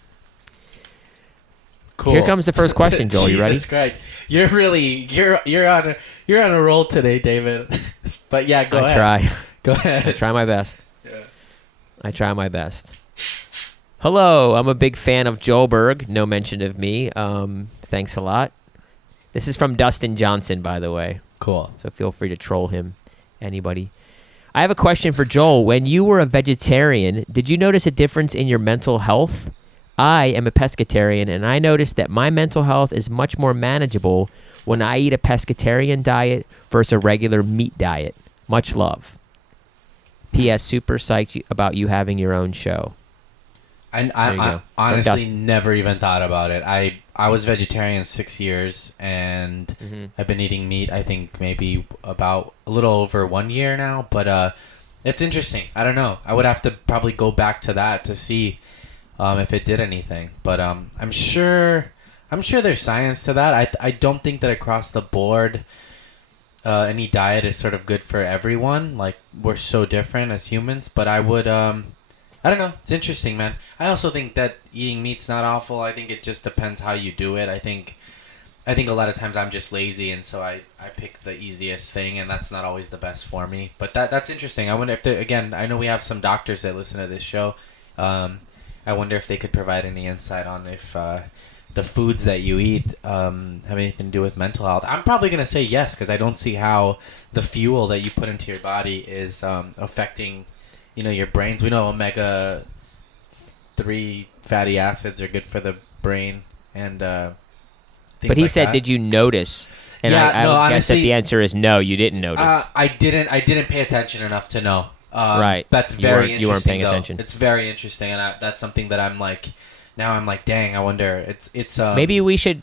Cool. Here comes the first question, Joel. You ready? Jesus Christ. You're on a roll today, David. But yeah, go ahead. Go ahead. I try my best. Yeah. I try my best. Hello, I'm a big fan of Joelberg. No mention of me. Thanks a lot. This is from Dustin Johnson, by the way. Cool. So feel free to troll him. Anybody. I have a question for Joel. When you were a vegetarian, did you notice a difference in your mental health? I am a pescatarian, and I noticed that my mental health is much more manageable when I eat a pescatarian diet versus a regular meat diet. Much love. P.S. Super psyched about you having your own show. I honestly never even thought about it. I was vegetarian 6 years, and I've been eating meat, I think, maybe about a little over 1 year now. But it's interesting. I don't know. I would have to probably go back to that to see if it did anything. But I'm sure there's science to that. I don't think that across the board any diet is sort of good for everyone. Like, we're so different as humans. But I would... I don't know. It's interesting, man. I also think that eating meat's not awful. I think it just depends how you do it. I think a lot of times I'm just lazy, and so I pick the easiest thing, and that's not always the best for me. But that's interesting. I wonder if again, I know we have some doctors that listen to this show. I wonder if they could provide any insight on if the foods that you eat have anything to do with mental health. I'm probably going to say yes, because I don't see how the fuel that you put into your body is affecting... your brains. We know omega-3 fatty acids are good for the brain, and but he said, "Did you notice?" And I guess honestly, that the answer is no. You didn't notice. I didn't pay attention enough to know. Right. That's very interesting. You weren't paying attention. It's very interesting, and that's something that I'm like. Now I'm like, dang. I wonder. It's. Maybe we should.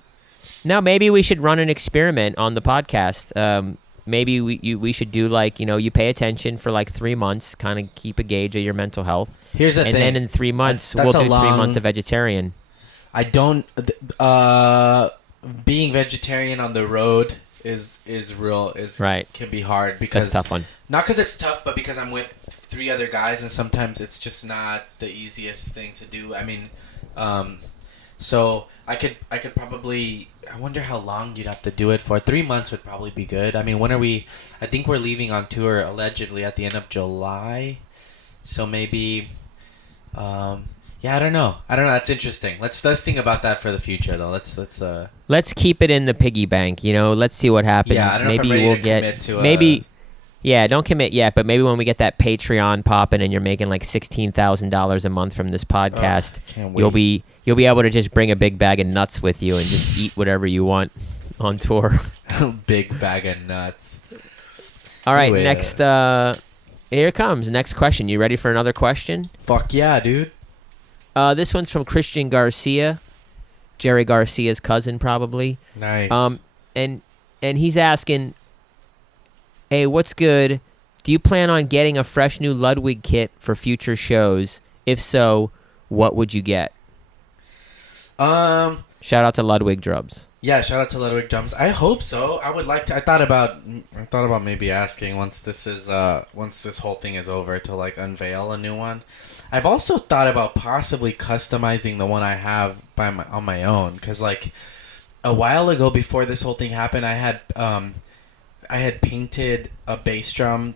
No, maybe we should run an experiment on the podcast. Maybe we should do you pay attention for 3 months, kind of keep a gauge of your mental health. Here's the thing. And then in 3 months, we'll do 3 months of vegetarian. I don't... being vegetarian on the road is right. Can be hard because... That's a tough one. Not because it's tough, but because I'm with 3 other guys, and sometimes it's just not the easiest thing to do. I mean, so I could probably... I wonder how long you'd have to do it for. 3 months would probably be good. I mean, when are we... I think we're leaving on tour, allegedly, at the end of July. So maybe... yeah, I don't know. That's interesting. Let's think about that for the future, though. Let's keep it in the piggy bank, Let's see what happens. Yeah, I don't know if I'm ready to commit to... Maybe... Yeah, don't commit yet, but maybe when we get that Patreon popping and you're making $16,000 a month from this podcast, you'll be able to just bring a big bag of nuts with you and just eat whatever you want on tour. Big bag of nuts. All right, anyway, next here it comes. Next question. You ready for another question? Fuck yeah, dude. This one's from Christian Garcia, Jerry Garcia's cousin, probably. Nice. And he's asking, hey, what's good? Do you plan on getting a fresh new Ludwig kit for future shows? If so, what would you get? Shout out to Ludwig Drums. Yeah, shout out to Ludwig Drums. I hope so. I would like to. I thought about maybe asking once this whole thing is over to unveil a new one. I've also thought about possibly customizing the one I have on my own, because a while ago, before this whole thing happened, I had painted a bass drum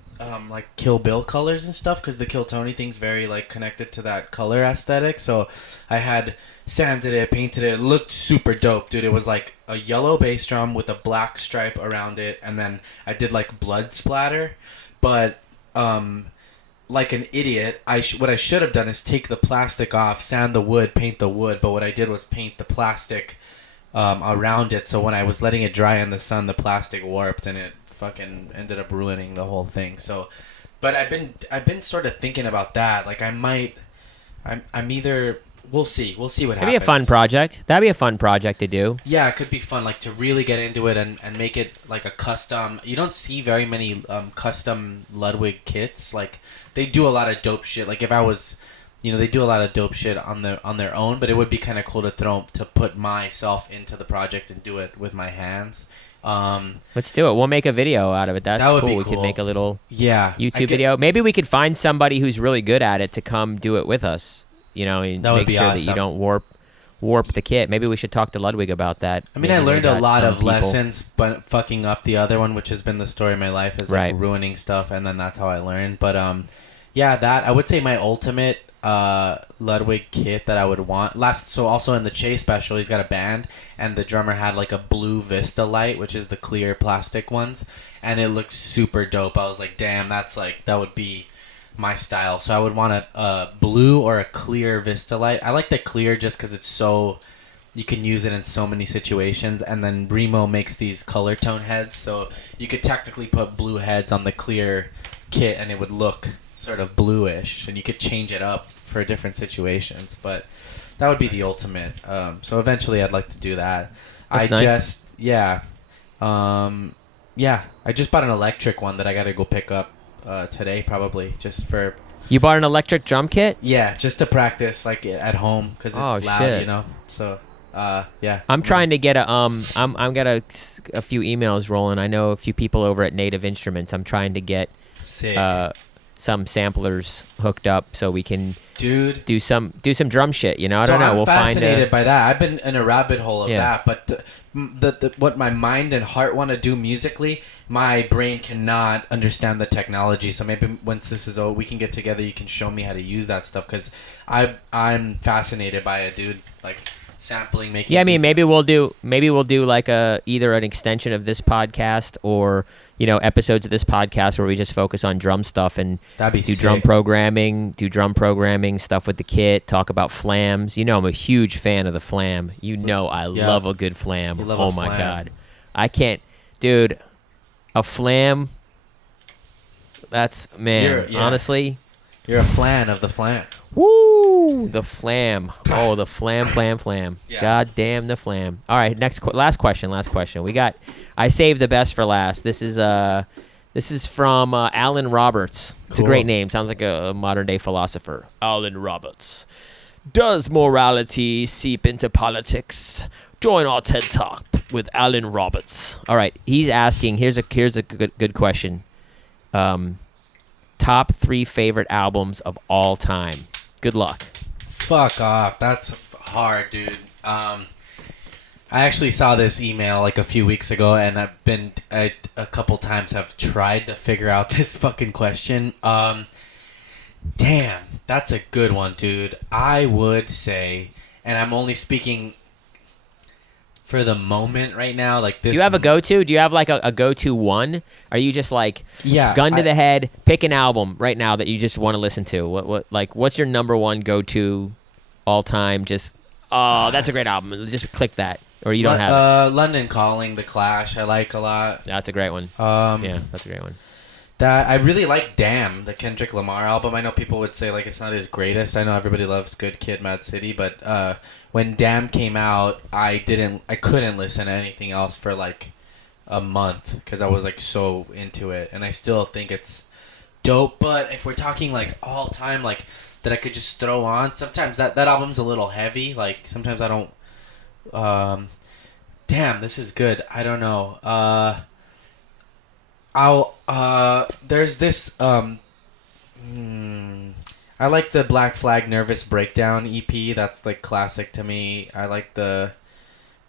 Kill Bill colors and stuff, because the Kill Tony thing's very connected to that color aesthetic. So I had sanded it, painted it. It looked super dope, dude. It was a yellow bass drum with a black stripe around it, and then I did blood splatter. But like an idiot, what I should have done is take the plastic off, sand the wood, paint the wood. But what I did was paint the plastic around it, so when I was letting it dry in the sun, the plastic warped and it fucking ended up ruining the whole thing. So, but I've been sort of thinking about that. I'm either... We'll see what happens. That'd be a fun project. That'd be a fun project to do. Yeah, it could be fun, to really get into it and make it a custom... You don't see very many custom Ludwig kits. They do a lot of dope shit. If I was... they do a lot of dope shit on their own, but it would be kind of cool to put myself into the project and do it with my hands. Let's do it. We'll make a video out of it. That's that would cool. Be We cool. could make a little YouTube video. Maybe we could find somebody who's really good at it to come do it with us. And that would make be sure awesome. that you don't warp the kit. Maybe we should talk to Ludwig about that. I mean, I learned a lot of lessons, but fucking up the other one, which has been the story of my life, is ruining stuff, and then that's how I learned. But yeah, that I would say my ultimate Ludwig kit that I would want. So also in the Chase special, he's got a band, and the drummer had like a blue Vista light, which is the clear plastic ones, and it looks super dope. I was like, damn, that would be my style. So I would want a blue or a clear Vista light. I like the clear just because it's so, you can use it in so many situations. And then Remo makes these color tone heads, so you could technically put blue heads on the clear kit and it would look sort of bluish, and you could change it up for different situations. But that would be the ultimate. So eventually I'd like to do that. That's nice. I just bought an electric one that I gotta go pick up today, probably, just for... You bought an electric drum kit? Yeah, just to practice like at home, because it's loud, shit. you know. So yeah, I'm trying to get I'm got a few emails rolling. I know a few people over at Native Instruments. I'm trying to get sick. Some samplers hooked up so we can do some drum shit, you know. I don't know. I'm fascinated by that. I've been in a rabbit hole of that, but the what my mind and heart want to do musically, my brain cannot understand the technology. So maybe once this is over, we can get together. You can show me how to use that stuff, because I'm fascinated by it, dude. Like sampling, making. Yeah, I mean, maybe we'll do like either an extension of this podcast, or episodes of this podcast where we just focus on drum stuff and do sick. drum programming stuff with the kit, talk about flams. I'm a huge fan of the flam. I love a good flam. Oh my god, I can't, dude. A flam. That's honestly, you're a flan of the flam. Woo! The flam. Oh, the flam. Yeah. God damn the flam. All right, last question. We got. I saved the best for last. This is from Alan Roberts. It's a great name. Sounds like a modern day philosopher. Alan Roberts. Does morality seep into politics? Join our TED Talk with Alan Roberts. All right, he's asking. Here's a good question. Top 3 favorite albums of all time. Good luck. Fuck off. That's hard, dude. I actually saw this email like a few weeks ago, and I a couple times have tried to figure out this fucking question. Damn, that's a good one, dude. I would say, and I'm only speaking for the moment right now, like this. Do you have a go-to? Do you have like a go-to one? Are you just like gun to the head, pick an album right now that you just want to listen to? What's your number one go-to all time? Just that's a great album. Just click that, or you don't have it. London Calling, The Clash, I like a lot. That's a great one. Yeah, that's a great one. That I really like Damn, the Kendrick Lamar album. I know people would say like it's not his greatest. I know everybody loves Good Kid, Mad City, but when Damn came out, I couldn't listen to anything else for like a month because I was like so into it, and I still think it's dope. But if we're talking like all time, like that I could just throw on, sometimes that album's a little heavy. Like sometimes I don't. Damn, this is good. I don't know. There's this I like the Black Flag Nervous Breakdown EP. That's like classic to me. I like the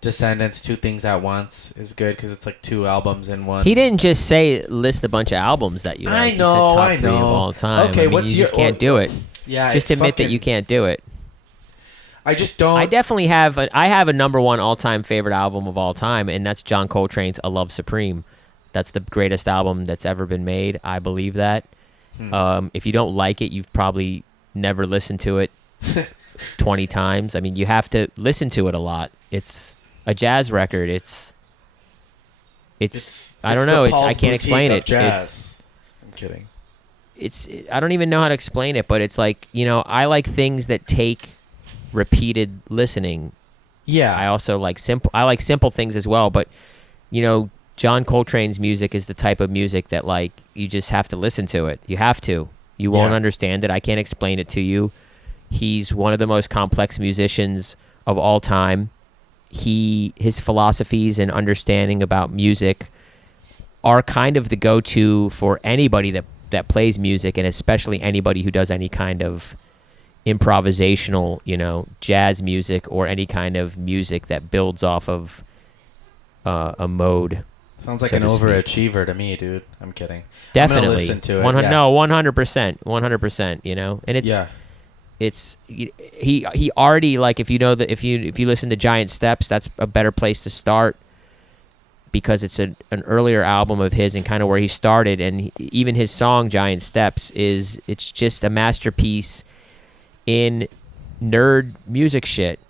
Descendants Two Things at Once is good because it's like 2 albums in one. He didn't just list a bunch of albums that you like. I know. He said top 3 of all time. Okay, you just can't do it. Yeah, just admit that you can't do it. I just don't. I definitely have. I have a number one all-time favorite album of all time, and that's John Coltrane's "A Love Supreme." That's the greatest album that's ever been made. I believe that. If you don't like it, you've probably never listened to it 20 times. I mean, you have to listen to it a lot. It's a jazz record. It's I don't know. I can't explain it. I'm kidding. I don't even know how to explain it, but it's like, I like things that take repeated listening. Yeah. I also like simple things as well, but John Coltrane's music is the type of music that like you just have to listen to it. You have to. You won't understand it. I can't explain it to you. He's one of the most complex musicians of all time. His philosophies and understanding about music are kind of the go-to for anybody that plays music, and especially anybody who does any kind of improvisational, jazz music or any kind of music that builds off of a mode. Sounds like an overachiever to me, dude. I'm kidding. Definitely. I'm gonna listen to it. 100%. 100%. And it's it's he already, like, if you know that, if you listen to Giant Steps, that's a better place to start because it's an earlier album of his and kind of where he started, and even his song Giant Steps it's just a masterpiece in nerd music shit.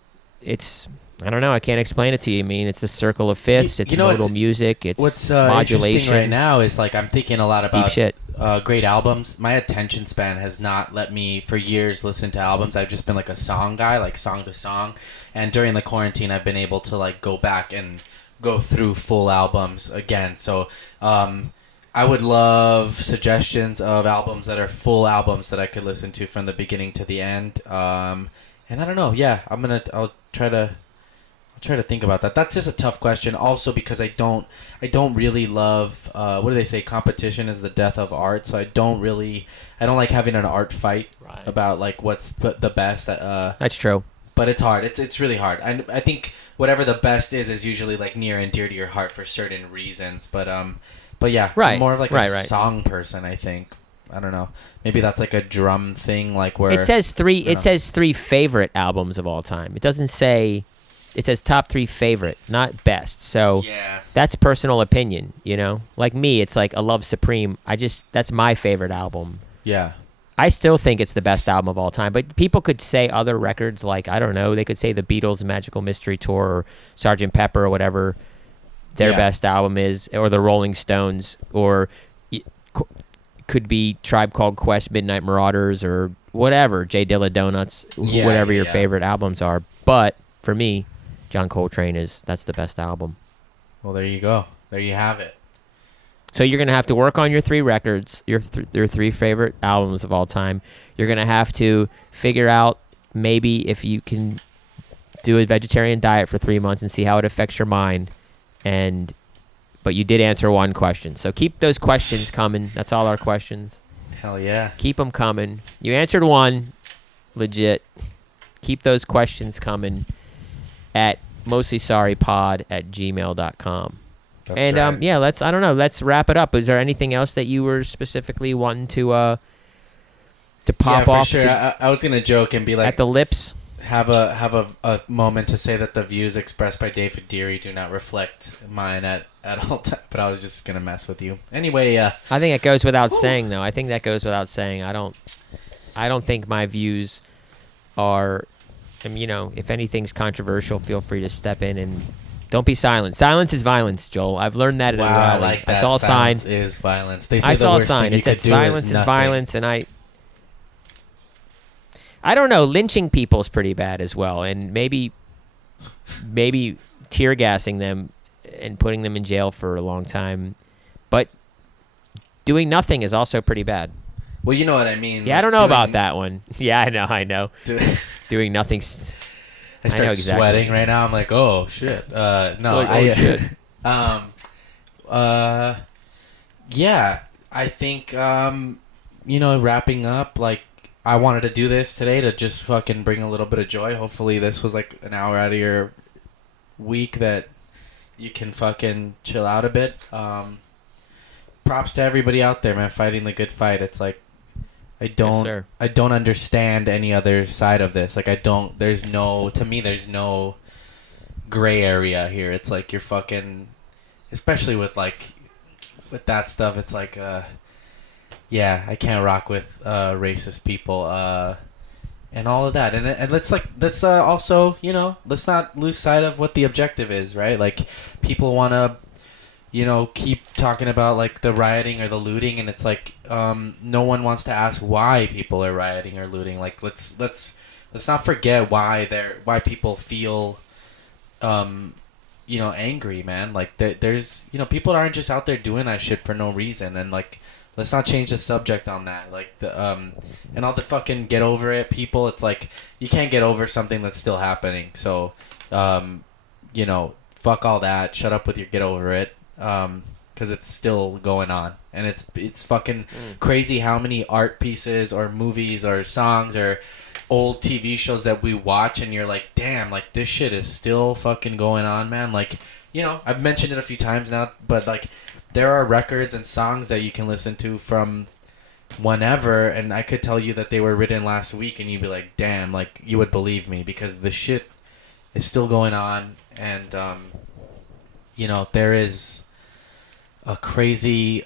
It's, I don't know, I can't explain it to you. I mean, it's the circle of fifths, it's modal music, it's what's modulation. Interesting right now is, like, I'm thinking a lot about deep shit. Great albums. My attention span has not let me, for years, listen to albums. I've just been like a song guy, like song to song. And during the quarantine, I've been able to, like, go back and go through full albums again. So I would love suggestions of albums that are full albums that I could listen to from the beginning to the end. And I don't know. Yeah, I'll try to think about that. That's just a tough question. Also, because I don't really love, what do they say? Competition is the death of art. So I don't like having an art fight about, like, what's the best. That's true. But it's hard. It's really hard. I think whatever the best is usually, like, near and dear to your heart for certain reasons. But yeah, I'm more of like a song person, I think. I don't know. Maybe that's like a drum thing, like where it says three. It says 3 favorite albums of all time. It doesn't say. It says top 3 favorite, not best. So yeah, that's personal opinion. You know, like me, it's like A Love Supreme. That's my favorite album. Yeah. I still think it's the best album of all time, but people could say other records, like, I don't know, they could say the Beatles' Magical Mystery Tour or Sgt. Pepper or whatever their best album is, or the Rolling Stones, or could be Tribe Called Quest, Midnight Marauders, or whatever, J Dilla Donuts, whatever your favorite albums are. But for me, John Coltrane that's the best album. Well, there you go. There you have it. So you're going to have to work on your 3 records, your 3 favorite albums of all time. You're going to have to figure out maybe if you can do a vegetarian diet for 3 months and see how it affects your mind. But you did answer 1 question. So keep those questions coming. That's all our questions. Hell yeah. Keep them coming. You answered 1, legit. Keep those questions coming at mostlysorrypod@gmail.com. That's and right. let's wrap it up. Is there anything else that you were specifically wanting to pop off? For sure. I was gonna joke and be like, at the lips. Have a moment to say that the views expressed by David Deary do not reflect mine at all time. But I was just gonna mess with you anyway. I think it goes without saying, though. I think that goes without saying. I don't think my views are. You know, if anything's controversial, feel free to step in and. Don't be silent. Silence is violence, Joel. I've learned that at a rally. I like that. I saw a sign. Silence is violence. They say I the saw a worst sign. thing It said you could do silence is nothing. violence, and I don't know. Lynching people is pretty bad as well, and maybe tear gassing them and putting them in jail for a long time. But doing nothing is also pretty bad. Well, you know what I mean. Yeah, I don't know about that one. Yeah, I know. Doing nothing. I start sweating right now. I'm like, oh shit. Shit. Yeah, I think wrapping up, like, I wanted to do this today to just fucking bring a little bit of joy. Hopefully this was like an hour out of your week that you can fucking chill out a bit. Props to everybody out there, man, fighting the good fight. It's like I don't understand any other side of this. Like, there's no gray area here. It's like you're fucking, especially with that stuff, it's like, I can't rock with racist people and all of that. And let's also, let's not lose sight of what the objective is, right? Like, people want to, keep talking about, like, the rioting or the looting, and it's like, no one wants to ask why people are rioting or looting. Like, let's not forget why people feel, angry, man. Like, there's, people aren't just out there doing that shit for no reason, and, like, let's not change the subject on that. Like, and all the fucking get over it people, it's like, you can't get over something that's still happening. So, fuck all that. Shut up with your get over it. Because it's still going on, and it's fucking crazy how many art pieces or movies or songs or old TV shows that we watch, and you're like, damn, like, this shit is still fucking going on, man. Like, I've mentioned it a few times now, but, like, there are records and songs that you can listen to from whenever, and I could tell you that they were written last week, and you'd be like, damn, like, you would believe me, because the shit is still going on, and, you know, there is a crazy,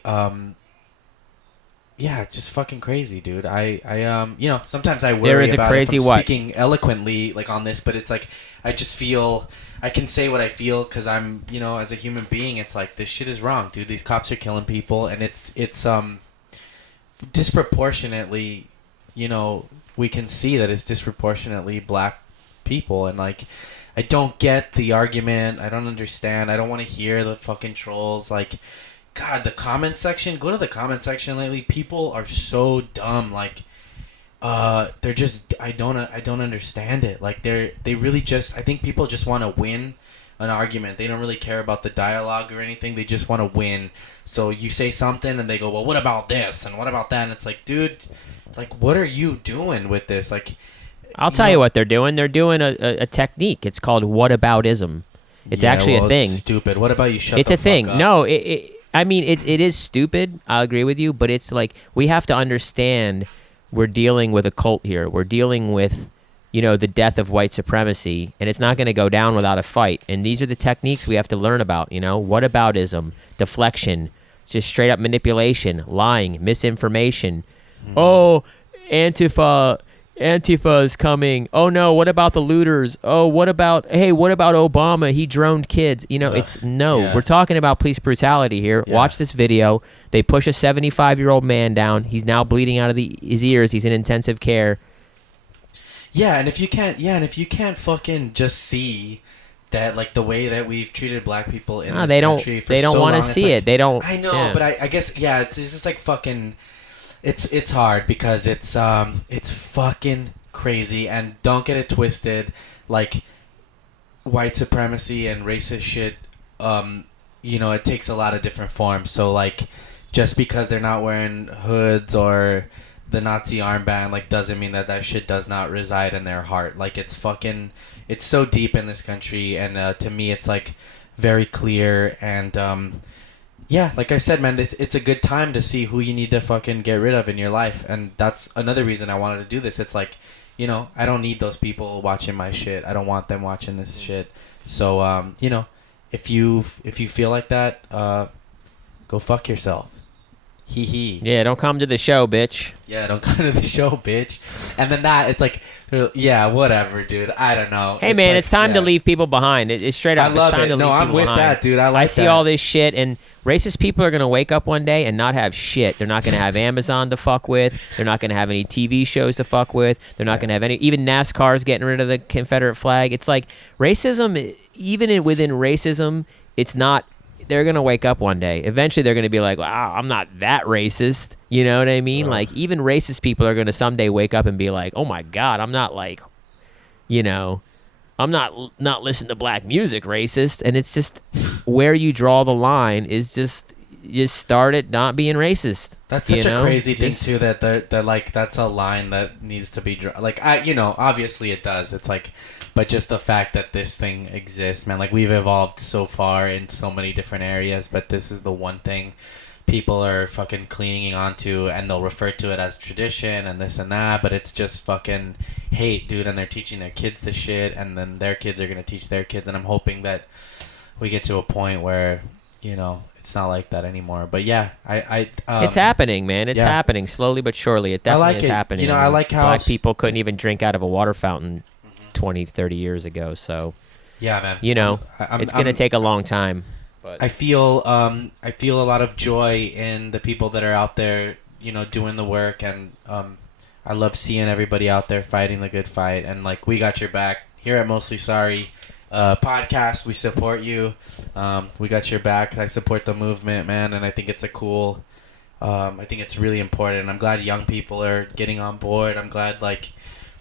yeah, just fucking crazy, dude. I you know, sometimes I worry There is a about crazy if I'm what? speaking eloquently, like, on this, but it's like, I just feel, I can say what I feel, because I'm, you know, as a human being, it's like, this shit is wrong, dude. These cops are killing people, and it's disproportionately, you know, we can see that it's disproportionately black people, and like, I don't get the argument. I don't understand. I don't want to hear the fucking trolls. Like, God, the comment section. Go to the comment section lately. People are so dumb. Like, they're just. I don't understand it. Like, they really just. I think people just want to win an argument. They don't really care about the dialogue or anything. They just want to win. So you say something and they go, well, what about this and what about that? And it's like, dude, like, what are you doing with this? Like, I'll tell you what they're doing. They're doing a technique. It's called whataboutism. It's actually a thing. It's stupid. What about you shut it's the a thing. fuck up? No, I mean, it is stupid. I'll agree with you. But it's like, we have to understand we're dealing with a cult here. We're dealing with, you know, the death of white supremacy. And it's not going to go down without a fight. And these are the techniques we have to learn about, you know. Whataboutism, deflection, just straight up manipulation, lying, misinformation. Oh, Antifa is coming. Oh no, what about the looters? Oh, what about Obama? He droned kids. You know, we're talking about police brutality here. Yeah. Watch this video. They push a 75-year-old man down. He's now bleeding out of his ears. He's in intensive care. Yeah, and if you can't fucking just see that, like, the way that we've treated black people in this country for so long. They don't want to see it. They don't. I know, but I guess, yeah, it's just like fucking. It's hard because it's fucking crazy, and don't get it twisted, like, white supremacy and racist shit, you know, it takes a lot of different forms. So, like, just because they're not wearing hoods or the Nazi armband, like, doesn't mean that shit does not reside in their heart. Like, it's so deep in this country, and to me it's like very clear, and yeah, like I said, man, it's a good time to see who you need to fucking get rid of in your life. And that's another reason I wanted to do this. It's like, you know, I don't need those people watching my shit. I don't want them watching this shit. So, you know, if you feel like that, go fuck yourself. Hee hee. Yeah, don't come to the show, bitch. Yeah, don't come to the show, bitch. And then it's like, yeah, whatever, dude. I don't know. Hey, man, it's time to leave people behind. It's straight up. I love it's time it. To leave I'm with behind. that, dude. I see all this shit, and racist people are going to wake up one day and not have shit. They're not going to have Amazon to fuck with. They're not going to have any TV shows to fuck with. They're not going to have any. Even NASCAR's getting rid of the Confederate flag. It's like racism, even within racism, it's not. They're going to wake up one day. Eventually, they're going to be like, wow, I'm not that racist. You know what I mean? Like, even racist people are going to someday wake up and be like, oh, my God, I'm not like, you know, I'm not listening to black music racist. And it's just where you draw the line is just start it not being racist. That's such a crazy thing, too, that like, that's a line that needs to be drawn. Like, you know, obviously it does. It's like, but just the fact that this thing exists, man, like, we've evolved so far in so many different areas, but this is the one thing people are fucking clinging onto, and they'll refer to it as tradition and this and that, but it's just fucking hate, dude, and they're teaching their kids this shit, and then their kids are going to teach their kids, and I'm hoping that we get to a point where, you know, it's not like that anymore. But yeah, it's happening, man. It's happening slowly but surely. It definitely is happening. You know, I like how black people couldn't even drink out of a water fountain 20, 30 years ago. So yeah, man. You know, it's going to take a long time. But I feel a lot of joy in the people that are out there, you know, doing the work, and I love seeing everybody out there fighting the good fight. And like, we got your back here at Mostly Sorry podcast. We support you. We got your back. I support the movement, man, and I think it's I think it's really important. I'm glad young people are getting on board. I'm glad, like,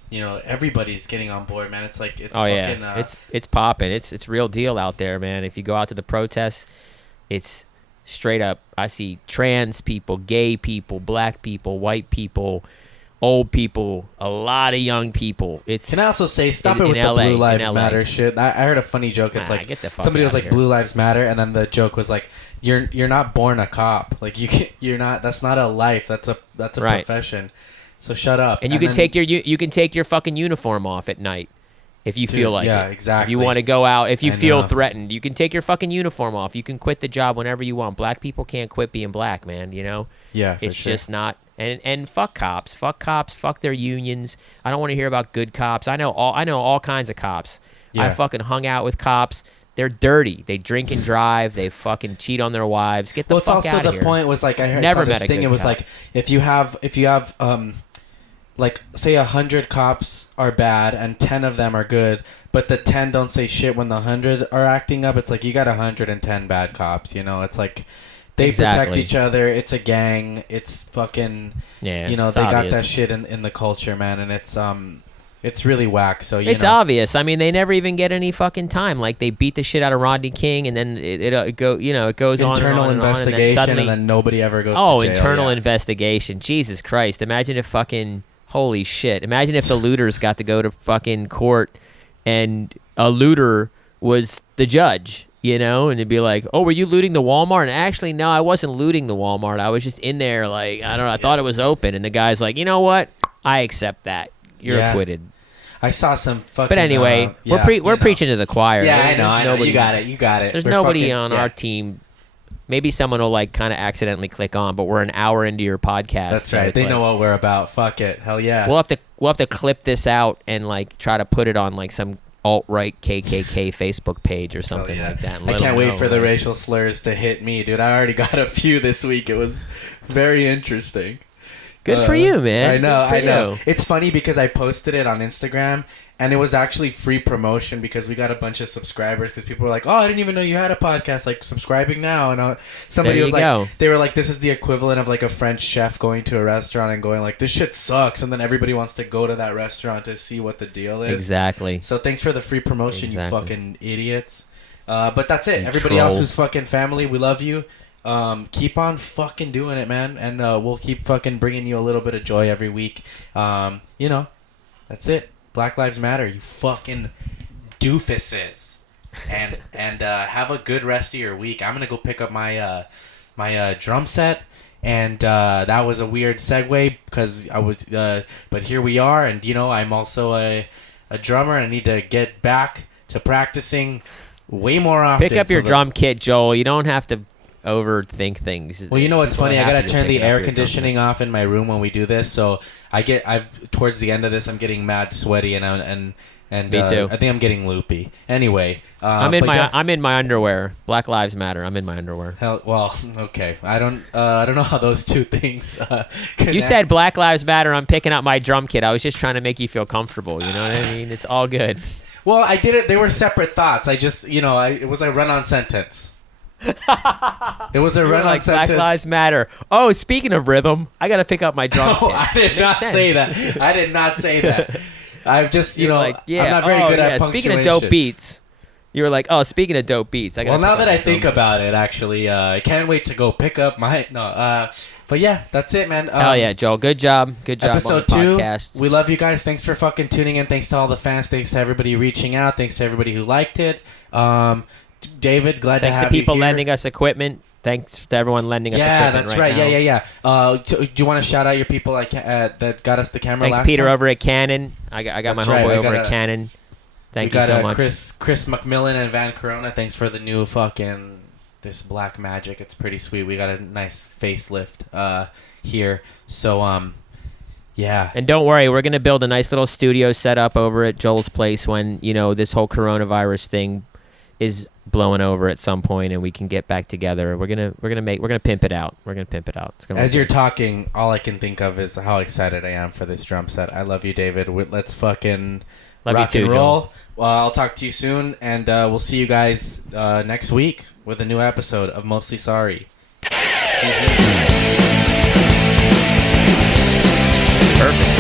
you know, everybody's getting on board, man. It's like, it's fucking... yeah. It's popping. It's real deal out there, man. If you go out to the protests, it's straight up. I see trans people, gay people, black people, white people, old people, a lot of young people. Can I also say, stop it with the Blue Lives Matter shit. I heard a funny joke. It's like, get the fuck somebody was outta like, here. Blue Lives Matter, and then the joke was like, you're not born a cop. Like you're not. That's not a life. That's a Right. profession. So shut up. And you can take your fucking uniform off at night if you feel like it. Yeah, exactly. If you want to go out, if you feel threatened, you can take your fucking uniform off. You can quit the job whenever you want. Black people can't quit being black, man. You know. Yeah, it's just not. And fuck cops. Fuck cops. Fuck their unions. I don't want to hear about good cops. I know all kinds of cops. Yeah. I fucking hung out with cops. They're dirty. They drink and drive. They fucking cheat on their wives. Get the fuck out of here. Well, it's also the point was like I heard Never saw this met a thing. good It was cop. like if you have like say 100 cops are bad and 10 of them are good, but the 10 don't say shit when the 100 are acting up. It's like you got 110 bad cops. You know, it's like they protect each other. It's a gang. It's fucking you know they got that shit in the culture, man, and it's really whack. So it's obvious. I mean, they never even get any fucking time. Like they beat the shit out of Rodney King, and then it goes on internal investigation, and then nobody ever goes. Oh, to jail, internal investigation. Jesus Christ! Imagine if fucking holy shit. Imagine if the looters got to go to fucking court, and a looter was the judge. You know, and it'd be like, oh, were you looting the Walmart? And actually, no, I wasn't looting the Walmart. I was just in there, like I don't know. I thought it was open, and the guy's like, you know what? I accept that. You're acquitted. I saw some fucking. But anyway, we're preaching to the choir. Yeah, I know. You got it. There's nobody on our team. Maybe someone will like kind of accidentally click on, but we're an hour into your podcast. That's right. They know what we're about. Fuck it. Hell yeah. We'll have to clip this out and like try to put it on like some alt-right KKK Facebook page or something like that. I can't wait for the racial slurs to hit me, dude. I already got a few this week. It was very interesting. Good for you, man. I know. It's funny because I posted it on Instagram, and it was actually free promotion because we got a bunch of subscribers because people were like, oh, I didn't even know you had a podcast, like subscribing now. And somebody was like, they were like, this is the equivalent of like a French chef going to a restaurant and going like, this shit sucks. And then everybody wants to go to that restaurant to see what the deal is. Exactly. So thanks for the free promotion, you fucking idiots. But that's it. Everybody else who's fucking family, we love you. Keep on fucking doing it, man, and we'll keep fucking bringing you a little bit of joy every week. You know, that's it. Black Lives Matter, you fucking doofuses, and have a good rest of your week. I'm gonna go pick up my my drum set, and that was a weird segue because I was, but here we are, and you know I'm also a drummer, and I need to get back to practicing way more often. Pick up your drum kit, Joel. You don't have to overthink things. Well, you know what's funny? I gotta turn the air conditioning off in my room when we do this, so I've towards the end of this I'm getting mad sweaty and me too. I think I'm getting loopy. Anyway, I'm in my underwear. Black Lives Matter. I'm in my underwear. Hell, well, okay. I don't know how those two things. You said Black Lives Matter. I'm picking up my drum kit. I was just trying to make you feel comfortable. You know what I mean? It's all good. Well, I did it. They were separate thoughts. I just, it was a run-on sentence. It was a run-on sentence. Black Lives Matter. Oh, speaking of rhythm, I gotta pick up my drum kit. I did not say that. I did not say that. I've just, I'm not very good at punctuation. Speaking of dope beats, you were like, oh, speaking of dope beats. Well, now that I think about it, actually, I can't wait to go pick up my but yeah, that's it, man. Hell yeah, Joel. Good job. Episode on the 2. podcast. We love you guys. Thanks for fucking tuning in. Thanks to all the fans. Thanks to everybody reaching out. Thanks to everybody who liked it. David, glad to have you here. Thanks to people lending us equipment. Thanks to everyone lending us equipment. Yeah, that's right. Yeah. Do you want to shout out your people that got us the camera Thanks, last Peter, time? over at Canon. I got my homeboy over at Canon. Thank you so much. Chris McMillan and Van Corona. Thanks for the new fucking this Black Magic. It's pretty sweet. We got a nice facelift here. So yeah. And don't worry, we're gonna build a nice little studio set up over at Joel's place when this whole coronavirus thing is blowing over at some point and we can get back together. We're gonna pimp it out. It's gonna As you're talking, all I can think of is how excited I am for this drum set. I love you, David. Let's fucking rock and roll. Well, I'll talk to you soon, and we'll see you guys next week with a new episode of Mostly Sorry. Perfect.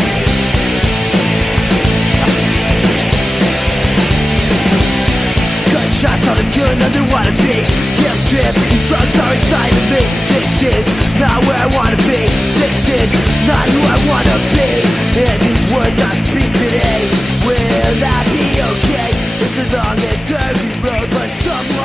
Shots on a gun, nothing wanna be. Guilt trip, these drugs are inside of me. This is not where I wanna be. This is not who I wanna be. And these words I speak today, will that be okay? It's a long and dirty road, but somewhere